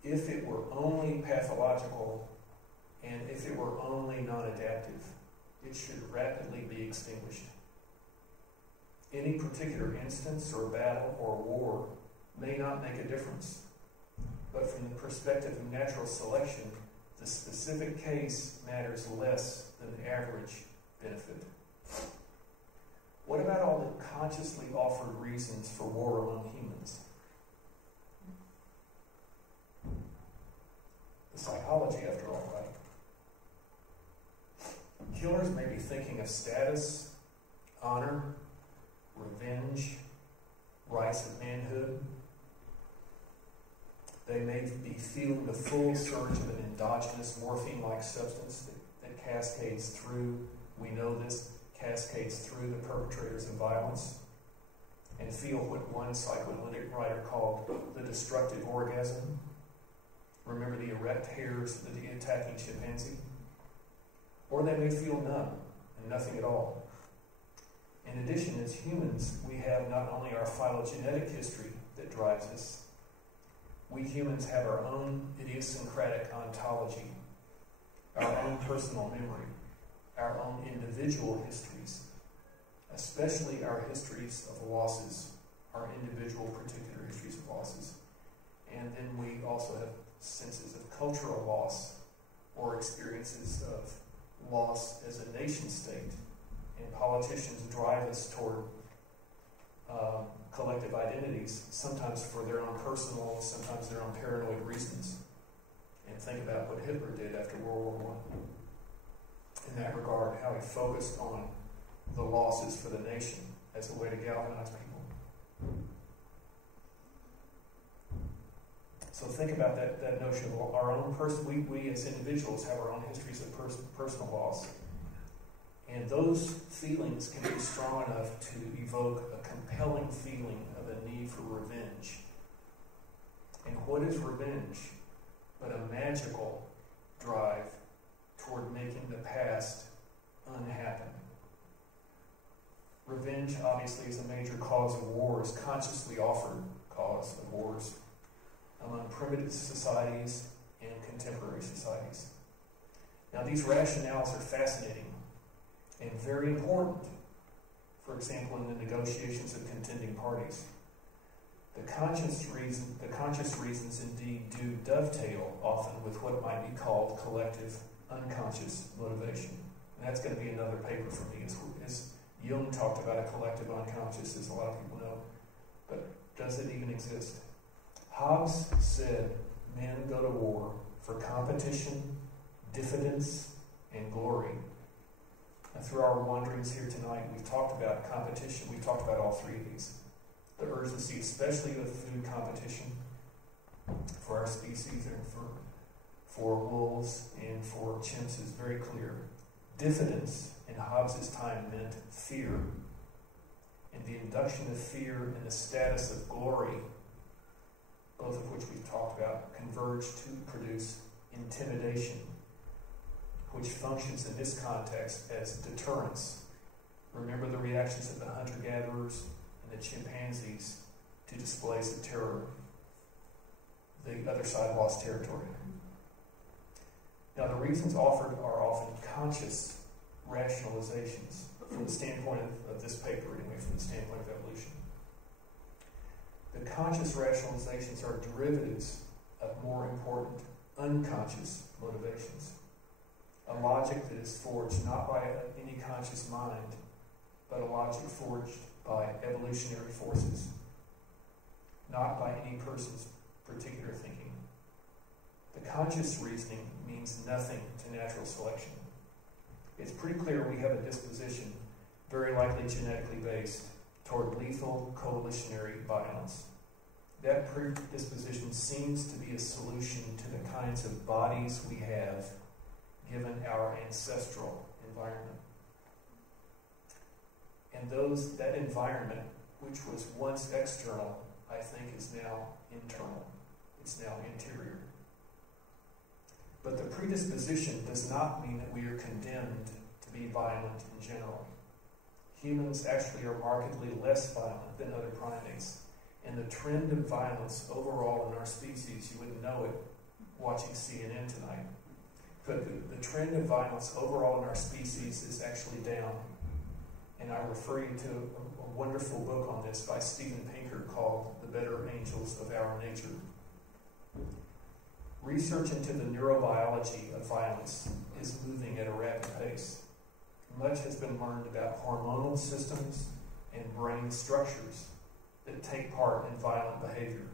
If it were only pathological and if it were only non-adaptive, it should rapidly be extinguished. Any particular instance or battle or war may not make a difference, but from the perspective of natural selection, the specific case matters less than the average benefit. What about all the consciously offered reasons for war among humans? The psychology, after all, right? Killers may be thinking of status, honor, revenge, rights of manhood. They may be feeling the full surge of an endogenous morphine-like substance that cascades through, we know this, cascades through the perpetrators of violence, and feel what one psychoanalytic writer called the destructive orgasm. Remember the erect hairs of the attacking chimpanzee? Or they may feel numb and nothing at all. In addition, as humans, we have not only our phylogenetic history that drives us, we humans have our own idiosyncratic ontology, our own personal memory, our own individual histories, especially our histories of losses, our individual particular histories of losses. And then we also have senses of cultural loss or experiences of loss as a nation state. And politicians drive us toward collective identities, sometimes for their own personal, sometimes their own paranoid reasons. And think about what Hitler did after World War I. In that regard, how he focused on the losses for the nation as a way to galvanize people. So think about that notion of our own person. We as individuals have our own histories of personal loss. And those feelings can be strong enough to evoke a compelling feeling of a need for revenge. And what is revenge but a magical drive toward making the past unhappen? Revenge, obviously, is a major cause of wars, consciously offered cause of wars among primitive societies and contemporary societies. Now, these rationales are fascinating and very important, for example, in the negotiations of contending parties. The conscious reasons indeed do dovetail often with what might be called collective unconscious motivation. And that's going to be another paper for me, as Jung talked about a collective unconscious, as a lot of people know. But does it even exist? Hobbes said men go to war for competition, diffidence, and glory. And through our wanderings here tonight, we've talked about competition. We've talked about all three of these. The urgency, especially of food competition for our species and for wolves and for chimps, is very clear. Diffidence in Hobbes' time meant fear. And the induction of fear and the status of glory, both of which we've talked about, converge to produce intimidation, which functions in this context as deterrence. Remember the reactions of the hunter-gatherers and the chimpanzees to displays of terror. The other side lost territory. Now, the reasons offered are often conscious rationalizations from the standpoint of this paper, anyway, from the standpoint of evolution. The conscious rationalizations are derivatives of more important unconscious motivations. A logic that is forged not by any conscious mind, but a logic forged by evolutionary forces, not by any person's particular thinking. The conscious reasoning means nothing to natural selection. It's pretty clear we have a disposition, very likely genetically based, toward lethal coalitionary violence. That predisposition seems to be a solution to the kinds of bodies we have given our ancestral environment. And that environment, which was once external, I think is now internal. It's now interior. But the predisposition does not mean that we are condemned to be violent in general. Humans actually are markedly less violent than other primates. And the trend of violence overall in our species, you wouldn't know it watching CNN tonight, but the trend of violence overall in our species is actually down. And I refer you to a wonderful book on this by Steven Pinker called The Better Angels of Our Nature. Research into the neurobiology of violence is moving at a rapid pace. Much has been learned about hormonal systems and brain structures that take part in violent behavior,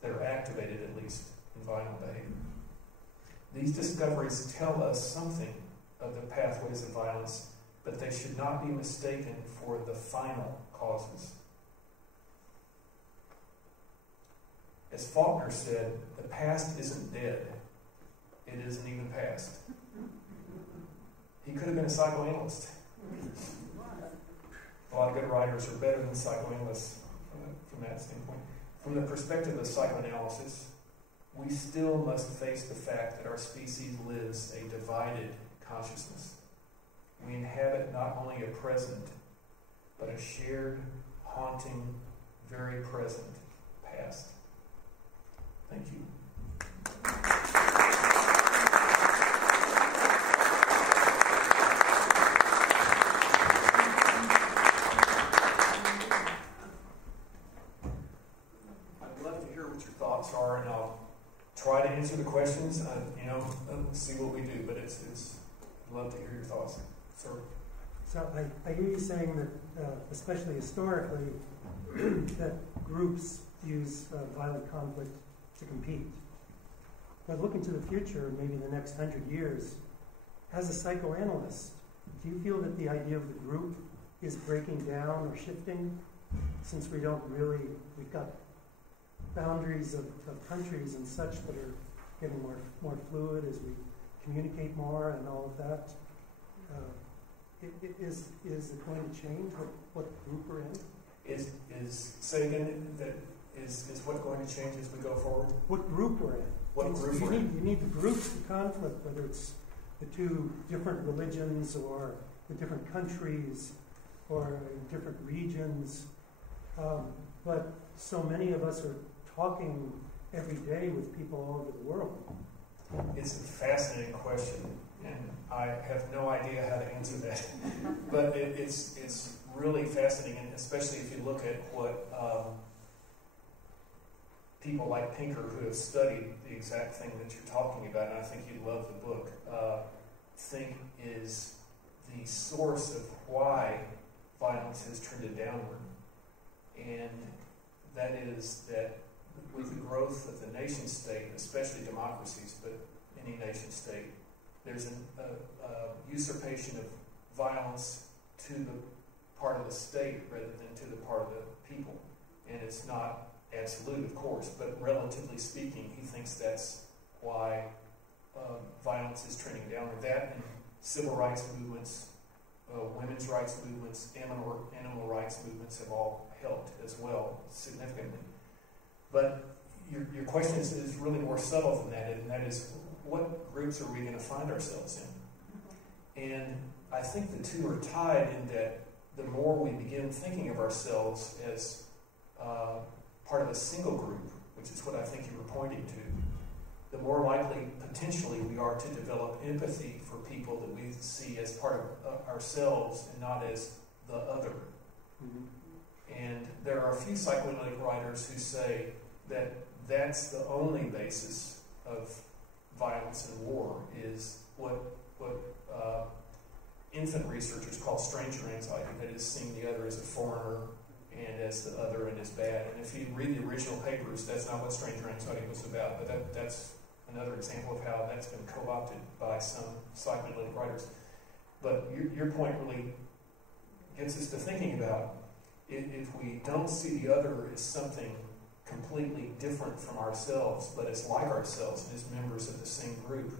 that are activated at least in violent behavior. These discoveries tell us something of the pathways of violence, but they should not be mistaken for the final causes. As Faulkner said, the past isn't dead. It isn't even past. He could have been a psychoanalyst. A lot of good writers are better than psychoanalysts from that standpoint. From the perspective of psychoanalysis, we still must face the fact that our species lives a divided consciousness. We inhabit not only a present, but a shared, haunting, very present past. Thank you. I'd love to hear what your thoughts are, and I'll try to answer the questions. See what we do, but I'd love to hear your thoughts. Sir? So I hear you saying that, especially historically, that groups use violent conflict to compete. But looking to the future, maybe the next 100 years, as a psychoanalyst, do you feel that the idea of the group is breaking down or shifting, since we've got boundaries of countries and such that are getting more fluid as we communicate more and all of that? Is it going to change what group we're in? Say again, is what going to change as we go forward? What group we're in. What group we're in? You need the groups to conflict, whether it's the two different religions or the different countries or different regions. But so many of us are talking every day with people all over the world. It's a fascinating question, and I have no idea how to answer that. But it's really fascinating, and especially if you look at what people like Pinker, who have studied the exact thing that you're talking about, and I think you'd love the book, think is the source of why violence has trended downward. And that is that with the growth of the nation state, especially democracies, but any nation state, there's a usurpation of violence to the part of the state rather than to the part of the people. And it's not absolute, of course, but relatively speaking, he thinks that's why violence is trending downward. That and civil rights movements, women's rights movements, animal rights movements have all helped as well, significantly. But your question is really more subtle than that, and that is, what groups are we going to find ourselves in? And I think the two are tied in that the more we begin thinking of ourselves as part of a single group, which is what I think you were pointing to, the more likely, potentially, we are to develop empathy for people that we see as part of ourselves and not as the other. Mm-hmm. And there are a few psychoanalytic writers who say that that's the only basis of violence and war, is what infant researchers call stranger anxiety, that is seeing the other as a foreigner and as the other and as bad. And if you read the original papers, that's not what stranger anxiety was about, but that's another example of how that's been co-opted by some psychoanalytic writers. But your point really gets us to thinking about, if we don't see the other as something completely different from ourselves, but as like ourselves and as members of the same group,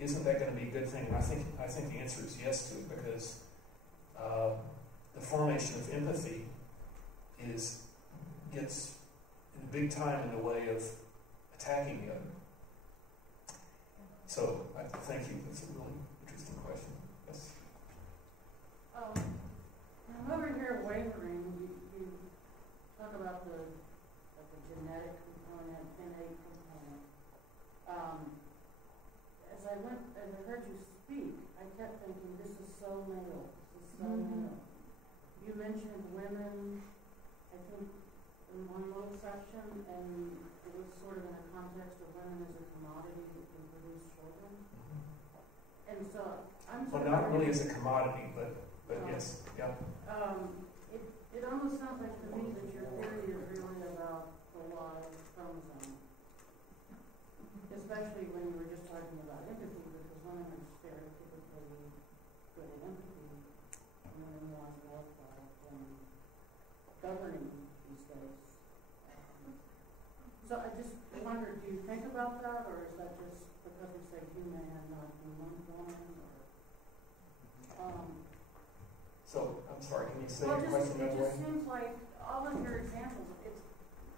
isn't that going to be a good thing? And I think the answer is yes to it, because the formation of empathy gets big time in the way of attacking the other. So I thank you. That's a really interesting question. Yes. I'm over here wavering. You talk about the genetic component, innate component. As I heard you speak, I kept thinking, this is so male. This is so male. You mentioned women, I think, in one little section, and it was sort of in a context of women as a commodity that can produce children. And so I'm well, not really as a commodity, but yes, yeah. It almost sounds like to me that your theory is really about the Y chromosome, especially when you were just talking about empathy, because women are stereotypically good at empathy, and women more on love life than governing these days. So I just wondered, do you think about that, or is that just because we say human and not human woman? So, I'm sorry, can you say well, your question it that way? just seems like all of your examples,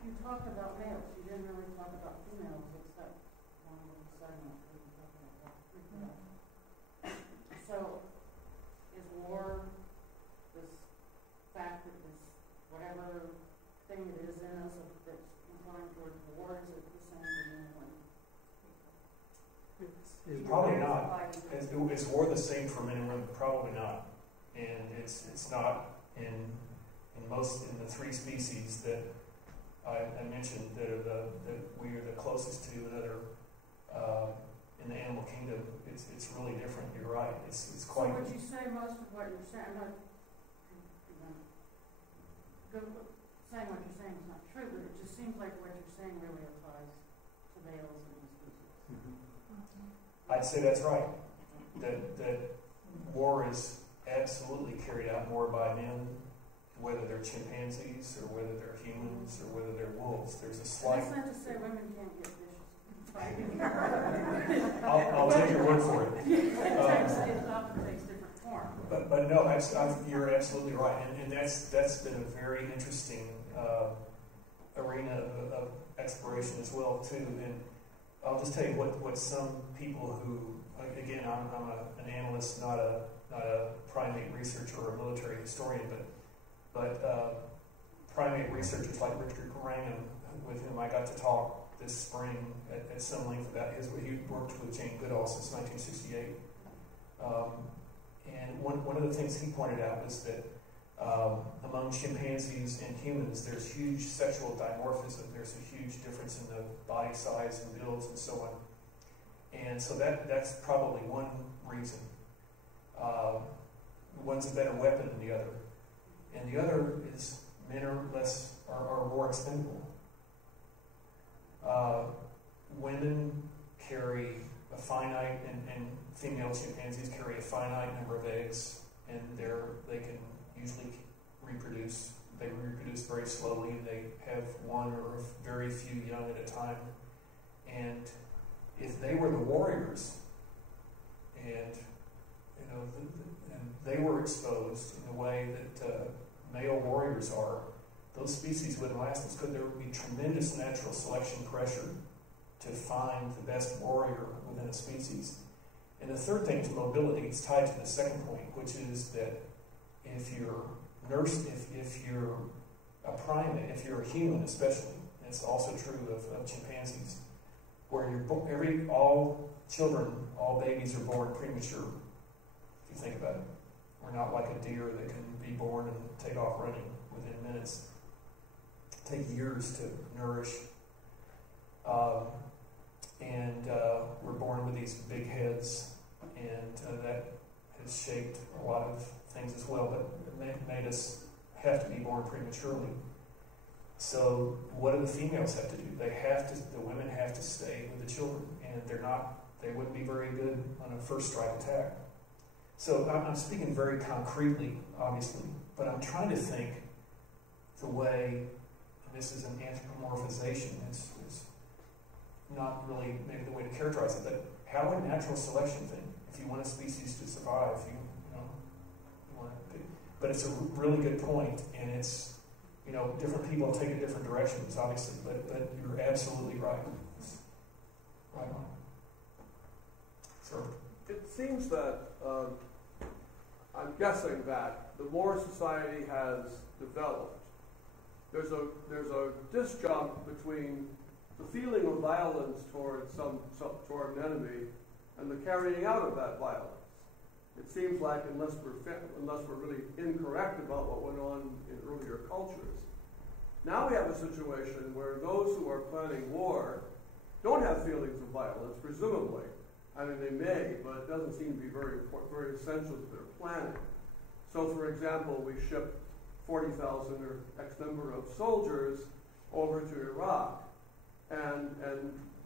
You talked about males, you didn't really talk about females, except one little segment where you talked about reproduction. So, is war this fact that this, whatever thing it is in us that's inclined towards war, is it the same as men and women? Probably not. Is war the same for men and women? Probably not. And it's not in the three species that I mentioned that we are the closest to another in the animal kingdom. It's really different. You're right. It's quite. So would you say most of what you're saying? I'm not saying what you're saying is not true, but it just seems like what you're saying really applies to males in the species. I'd say that's right. That war is absolutely carried out more by men, whether they're chimpanzees or whether they're humans or whether they're wolves. There's a slight. That's not to say women can't get vicious. I'll take your word for it. It often takes different form. But no, you're absolutely right, and that's been a very interesting arena of exploration as well too. And I'll just tell you what some people who, again, I'm an analyst, not a primate researcher or a military historian, but primate researchers like Richard Moran, with whom I got to talk this spring at some length about he worked with Jane Goodall since 1968. And one of the things he pointed out was that among chimpanzees and humans, there's huge sexual dimorphism. There's a huge difference in the body size and builds and so on. And so that's probably one reason. One's a better weapon than the other. And the other is men are more expendable. Women carry a finite, and female chimpanzees carry a finite number of eggs, and they can usually reproduce. They reproduce very slowly, and they have one or very few young at a time. And if they were the warriors, and they were exposed in the way that male warriors are, those species wouldn't last because there would be tremendous natural selection pressure to find the best warrior within a species. And the third thing is mobility. It's tied to the second point, which is that if you're a primate, if you're a human especially, and it's also true of chimpanzees, where all babies are born premature, if you think about it. We're not like a deer that can be born and take off running within minutes. Take years to nourish. And we're born with these big heads, and that has shaped a lot of things as well, but it made us have to be born prematurely. So what do the females have to do? The women have to stay with the children, and they wouldn't be very good on a first strike attack. So I'm speaking very concretely, obviously, but I'm trying to think the way, and this is an anthropomorphization, it's not really maybe the way to characterize it, but how would natural selection think? If you want a species to survive, you want it to, but it's a really good point, and it's, different people take it different directions, obviously, but you're absolutely right. It's right on. Sir? It seems that, I'm guessing that the more society has developed, there's a disjunct between the feeling of violence toward toward an enemy and the carrying out of that violence. It seems like unless we're really incorrect about what went on in earlier cultures, now we have a situation where those who are planning war don't have feelings of violence, presumably. I mean, they may, but it doesn't seem to be very essential to their planning. So, for example, we shipped 40,000 or X number of soldiers over to Iraq, and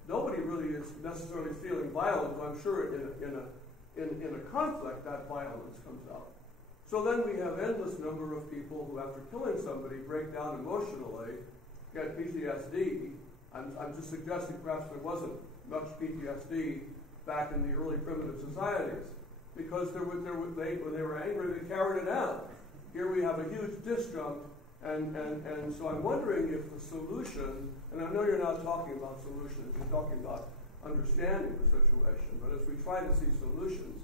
nobody really is necessarily feeling violent. I'm sure in a conflict that violence comes out. So then we have endless number of people who, after killing somebody, break down emotionally, get PTSD. I'm just suggesting perhaps there wasn't much PTSD back in the early primitive societies, because when they were angry, they carried it out. Here we have a huge disjunct And so I'm wondering if the solution, and I know you're not talking about solutions, you're talking about understanding the situation, but as we try to see solutions,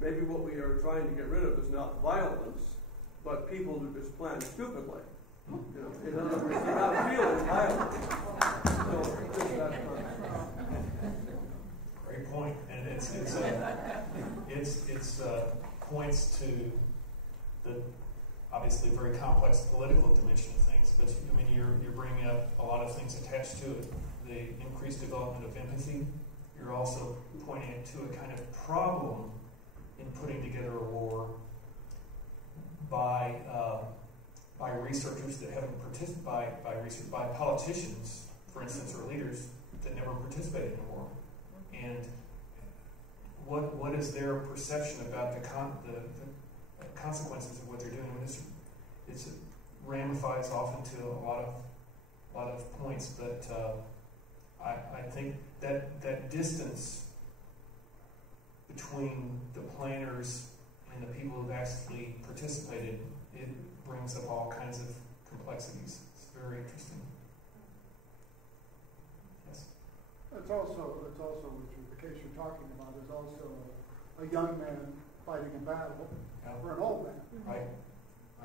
maybe what we are trying to get rid of is not violence, but people who just plan stupidly. You know, in other words, they're not feeling violent. So, just that Great point, and it's points to the obviously very complex political dimension of things. But I mean, you're bringing up a lot of things attached to it. The increased development of empathy. You're also pointing to a kind of problem in putting together a war by researchers that haven't participated, by politicians, for instance, or leaders that never participated in a war. And what is their perception about the consequences of what they're doing? I mean, it ramifies often to a lot of points, but I think that distance between the planners and the people who've actually participated, it brings up all kinds of complexities. It's very interesting. Yes. It's also, which is the case you're talking about, is also a young man fighting a battle for an old man. Right. A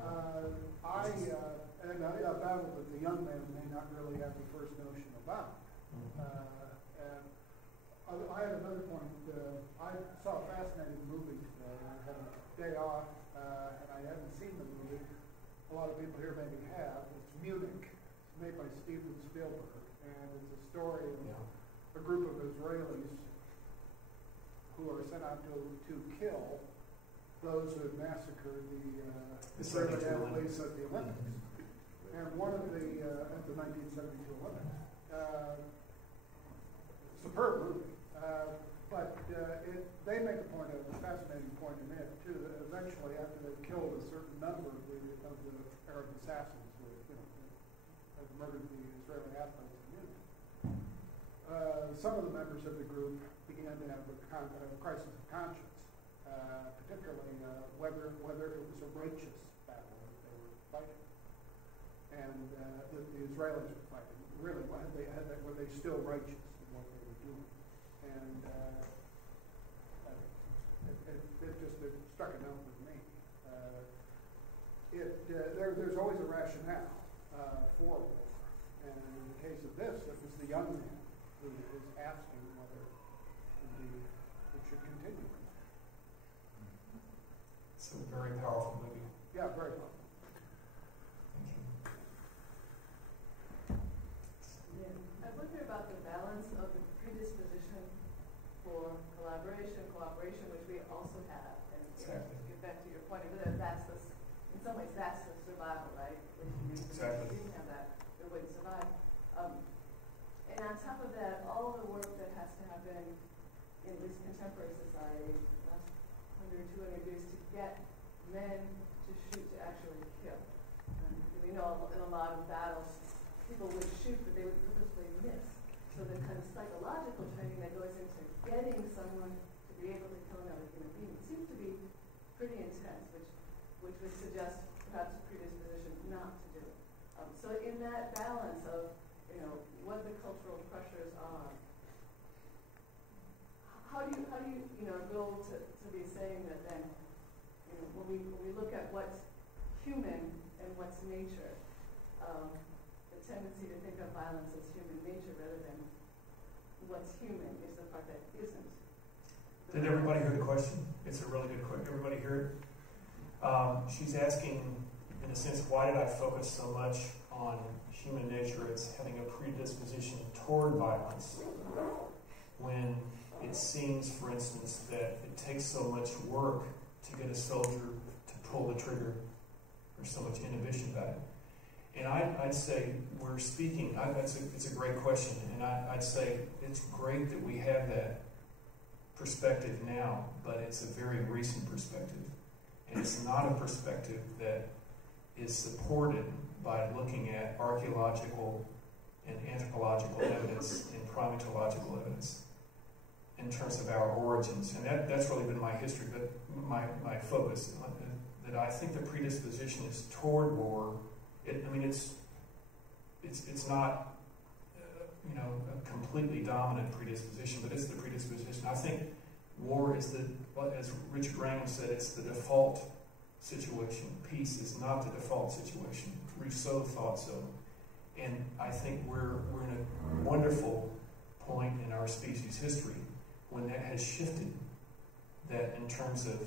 battle that the young man may not really have the first notion about. And I had another point. I saw a fascinating movie today. I had a day off, and I hadn't seen the movie. A lot of people here maybe have. It's Munich. It's made by Steven Spielberg, and it's a story of a group of Israelis who are sent out to kill those who had massicared the Israeli athletes at the Olympics. And one of the at the 1972 Olympics. Superb movie. But they make a point, a fascinating point in it, too, that eventually, after they've killed a certain number of the Arab assassins who had murdered the Israeli athletes in Munich, some of the members of the group began to have a crisis of conscience, particularly whether it was a righteous battle that they were fighting, and the Israelis were fighting. Really, were they still righteous in what they were doing? And it struck a note with me. There's always a rationale for war, and in the case of this, it was the young man who is asking whether indeed it should continue. It's a very powerful movie. Yeah, very powerful. I wonder about the balance of the predisposition for collaboration, cooperation, which we also have. And exactly. To get back to your point, whether that's in some ways that's the survival, right? Exactly. If you didn't have that, it wouldn't survive. And on top of that, all the work that has to happen in this contemporary society, last 100, 200 years, to get men to shoot, to actually kill. We know in a lot of battles, people would shoot, but they would purposely miss. So the kind of psychological training that goes into getting someone to be able to kill another human being seems to be pretty intense, which would suggest perhaps a predisposition not to do it. So in that balance of, what the cultural pressures are, how do you go to be saying that then, when we look at what's human and what's nature, the tendency to think of violence as human nature rather than what's human is the part that isn't. Did everybody hear the question? It's a really good question. Everybody hear it? She's asking, in a sense, why did I focus so much on human nature as having a predisposition toward violence when it seems, for instance, that it takes so much work to get a soldier to pull the trigger. There's so much inhibition about it. And I'd say we're speaking, it's a great question, and I'd say it's great that we have that perspective now, but it's a very recent perspective. And it's not a perspective that is supported by looking at archaeological and anthropological evidence and primatological evidence in terms of our origins. And that's really been my history, but my focus, that I think the predisposition is toward war It's not a completely dominant predisposition, but it's the predisposition. I think war is as Richard Wrangham said, it's the default situation. Peace is not the default situation. Rousseau thought so. And I think we're in a wonderful point in our species' history when that has shifted, that in terms of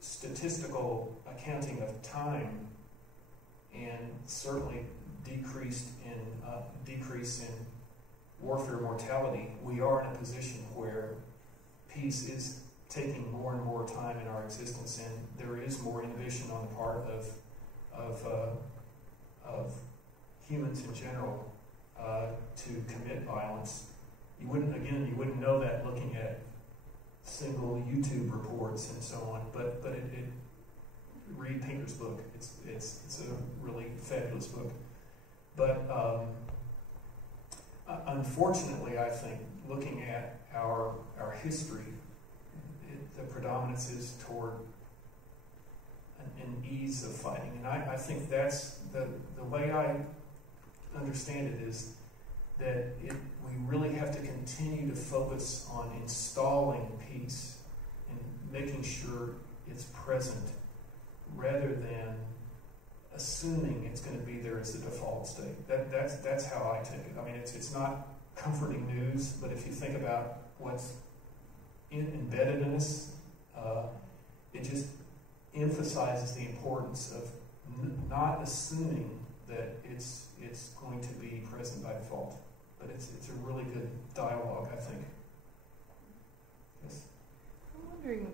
statistical accounting of time and certainly decrease in warfare mortality, we are in a position where peace is taking more and more time in our existence, and there is more inhibition on the part of humans in general to commit violence. You wouldn't know that looking at single YouTube reports and so on, but read Pinker's book. It's a really fabulous book. But unfortunately, I think looking at our history, the predominance is toward an ease of fighting, and I think that's the way I understand it is that we really have to continue to focus on installing peace and making sure it's present, rather than assuming it's going to be there as the default state. That's how I take it. I mean, it's not comforting news, but if you think about what's embedded in us, it just emphasizes the importance of not assuming that it's going to be present by default. But it's a really good dialogue, I think. Yes. I'm wondering,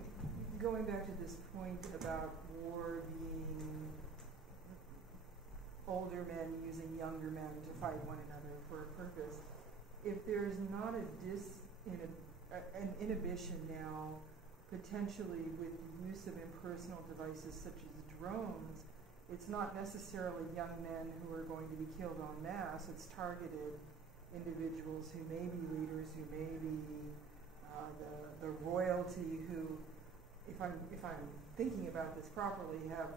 going back to this point about war being older men using younger men to fight one another for a purpose, if there's not an inhibition now, potentially with the use of impersonal devices such as drones, it's not necessarily young men who are going to be killed en masse, it's targeted individuals who may be leaders, who may be the royalty, who, if I'm thinking about this properly, have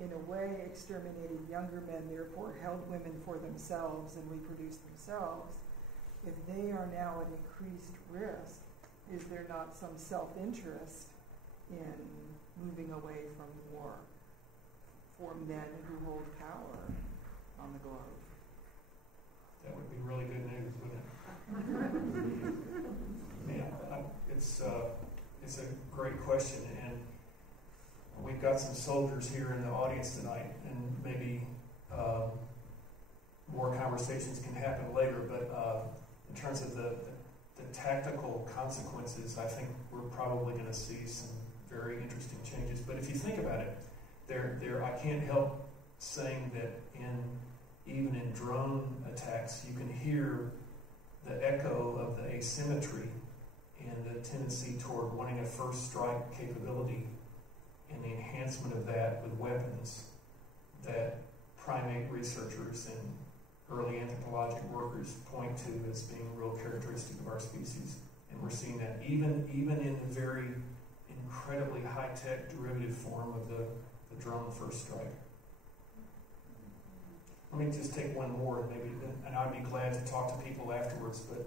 in a way exterminated younger men, therefore held women for themselves and reproduced themselves. If they are now at increased risk, is there not some self-interest in moving away from war for men who hold power on the globe? That would be really good news, wouldn't it? Yeah, it's a great question, and we've got some soldiers here in the audience tonight, and maybe more conversations can happen later, but in terms of the tactical consequences, I think we're probably going to see some very interesting changes. But if you think about it, I can't help saying that even in drone attacks, you can hear the echo of the asymmetry and the tendency toward wanting a first strike capability and the enhancement of that with weapons that primate researchers and early anthropologic workers point to as being a real characteristic of our species. And we're seeing that even in the very incredibly high-tech derivative form of the drone first strike. Let me just take one more, and I'd be glad to talk to people afterwards, but,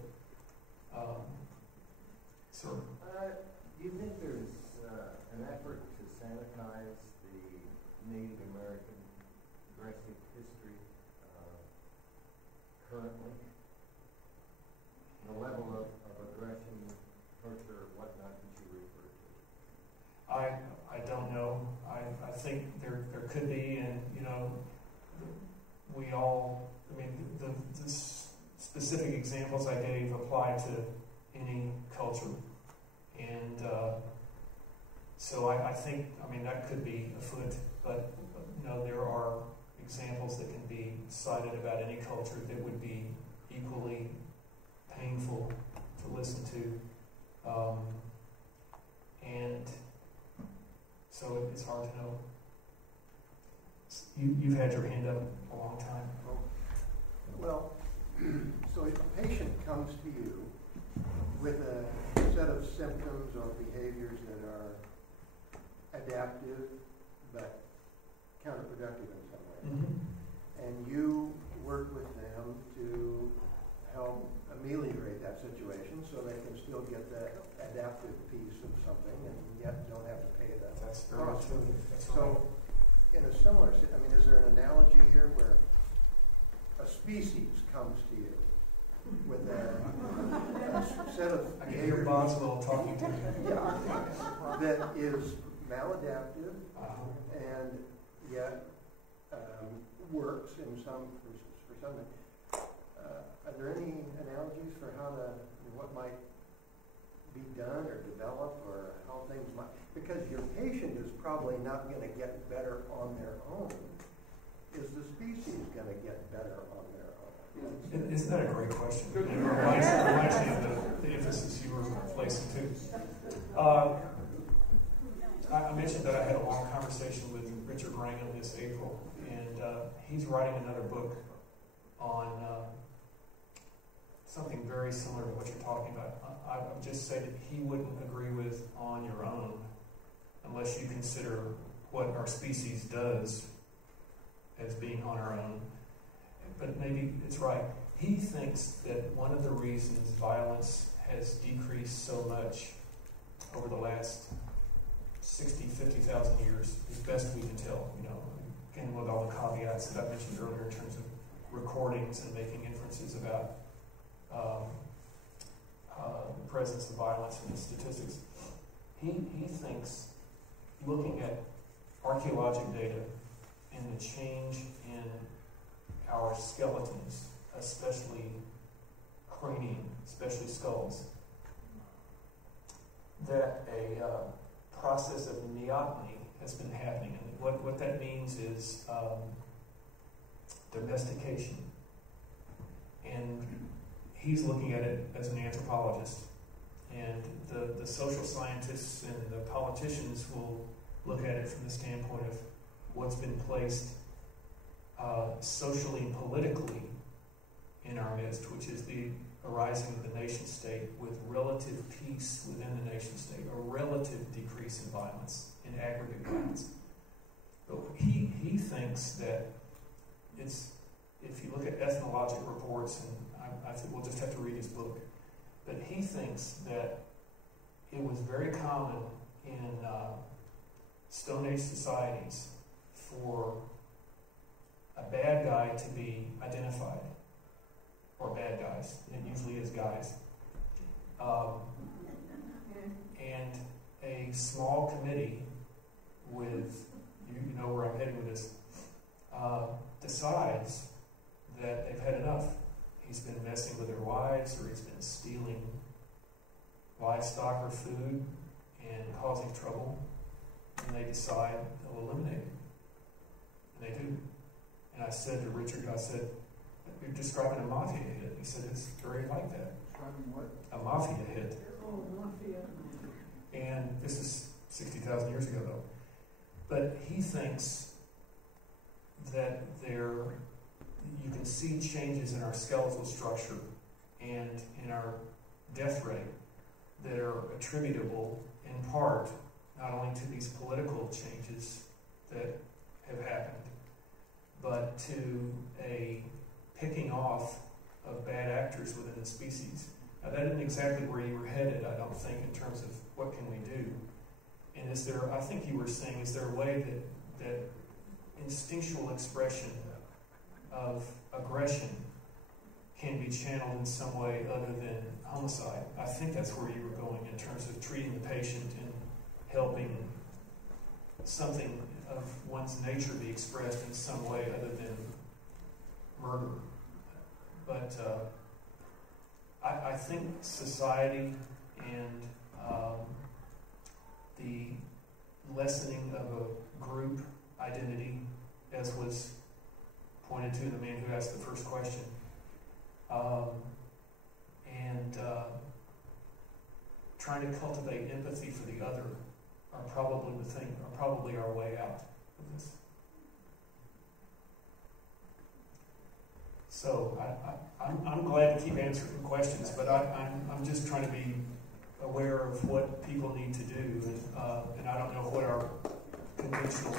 sir? Do you think there's an effort to sanitize the Native American aggressive history currently? The level of aggression, torture, whatnot that you refer to? I don't know. I think there could be, and we all, the specific examples I gave apply to any culture. And so I think, that could be afoot, but there are examples that can be cited about any culture that would be equally painful to listen to. And so it's hard to know. You've had your hand up a long time. Well, so if a patient comes to you with a set of symptoms or behaviors that are adaptive but counterproductive in some way. Mm-hmm. And you work with them to help ameliorate that situation so they can still get that adaptive piece of something and yet don't have to pay the That's very cost. true. That's right. So, in a similar, I mean, is there an analogy here where a species comes to you with a set of I can hear Boswell talking to me. that is maladaptive Uh-huh. and yet works in some for some. Are there any analogies for what might be done or develop or how things might? Because your patient is probably not going to get better on their own. Is the species going to get better on their own? Isn't that a great question? It reminds me of the emphasis you were placing too. I mentioned that I had a long conversation with Richard Wrangham this April, and he's writing another book on something very similar to what you're talking about. I would just say that he wouldn't agree with on your own unless you consider what our species does as being on our own. But maybe it's right. He thinks that one of the reasons violence has decreased so much over the last 60, 50,000 years, as best we can tell, again with all the caveats that I mentioned earlier in terms of recordings and making inferences about the presence of violence in the statistics. He thinks, looking at archaeologic data and the change in our skeletons, especially cranium, especially skulls, that a process of neoteny has been happening. And what that means is domestication. And he's looking at it as an anthropologist. And the social scientists and the politicians will look at it from the standpoint of what's been placed socially and politically in our midst, which is the arising of the nation state with relative peace within the nation state, a relative decrease in violence, in aggregate violence. But he thinks that it's, if you look at ethnologic reports, and I think we'll just have to read his book, but he thinks that it was very common in Stone Age societies for a bad guy to be identified, or bad guys, it usually is guys, and a small committee with, you know where I'm heading with this, decides that they've had enough. He's been messing with their wives, or he's been stealing livestock or food and causing trouble, and they decide they'll eliminate him. And they do. And I said to Richard, you're describing a mafia hit. He said, it's very like that. Describing what? A mafia hit. Oh, mafia. And this is 60,000 years ago, though. But he thinks that you can see changes in our skeletal structure and in our death rate that are attributable in part not only to these political changes that have happened, but to a picking off of bad actors within the species. Now, that isn't exactly where you were headed, I don't think, in terms of what can we do. And is there, I think you were saying, is there a way that instinctual expression of aggression can be channeled in some way other than homicide? I think that's where you were going in terms of treating the patient and helping something of one's nature be expressed in some way other than murder. But I think society and the lessening of a group identity, as was pointed to the man who asked the first question, and trying to cultivate empathy for the other are probably our way out of this. So I'm glad to keep answering questions, but I'm just trying to be aware of what people need to do, and I don't know what our conventional.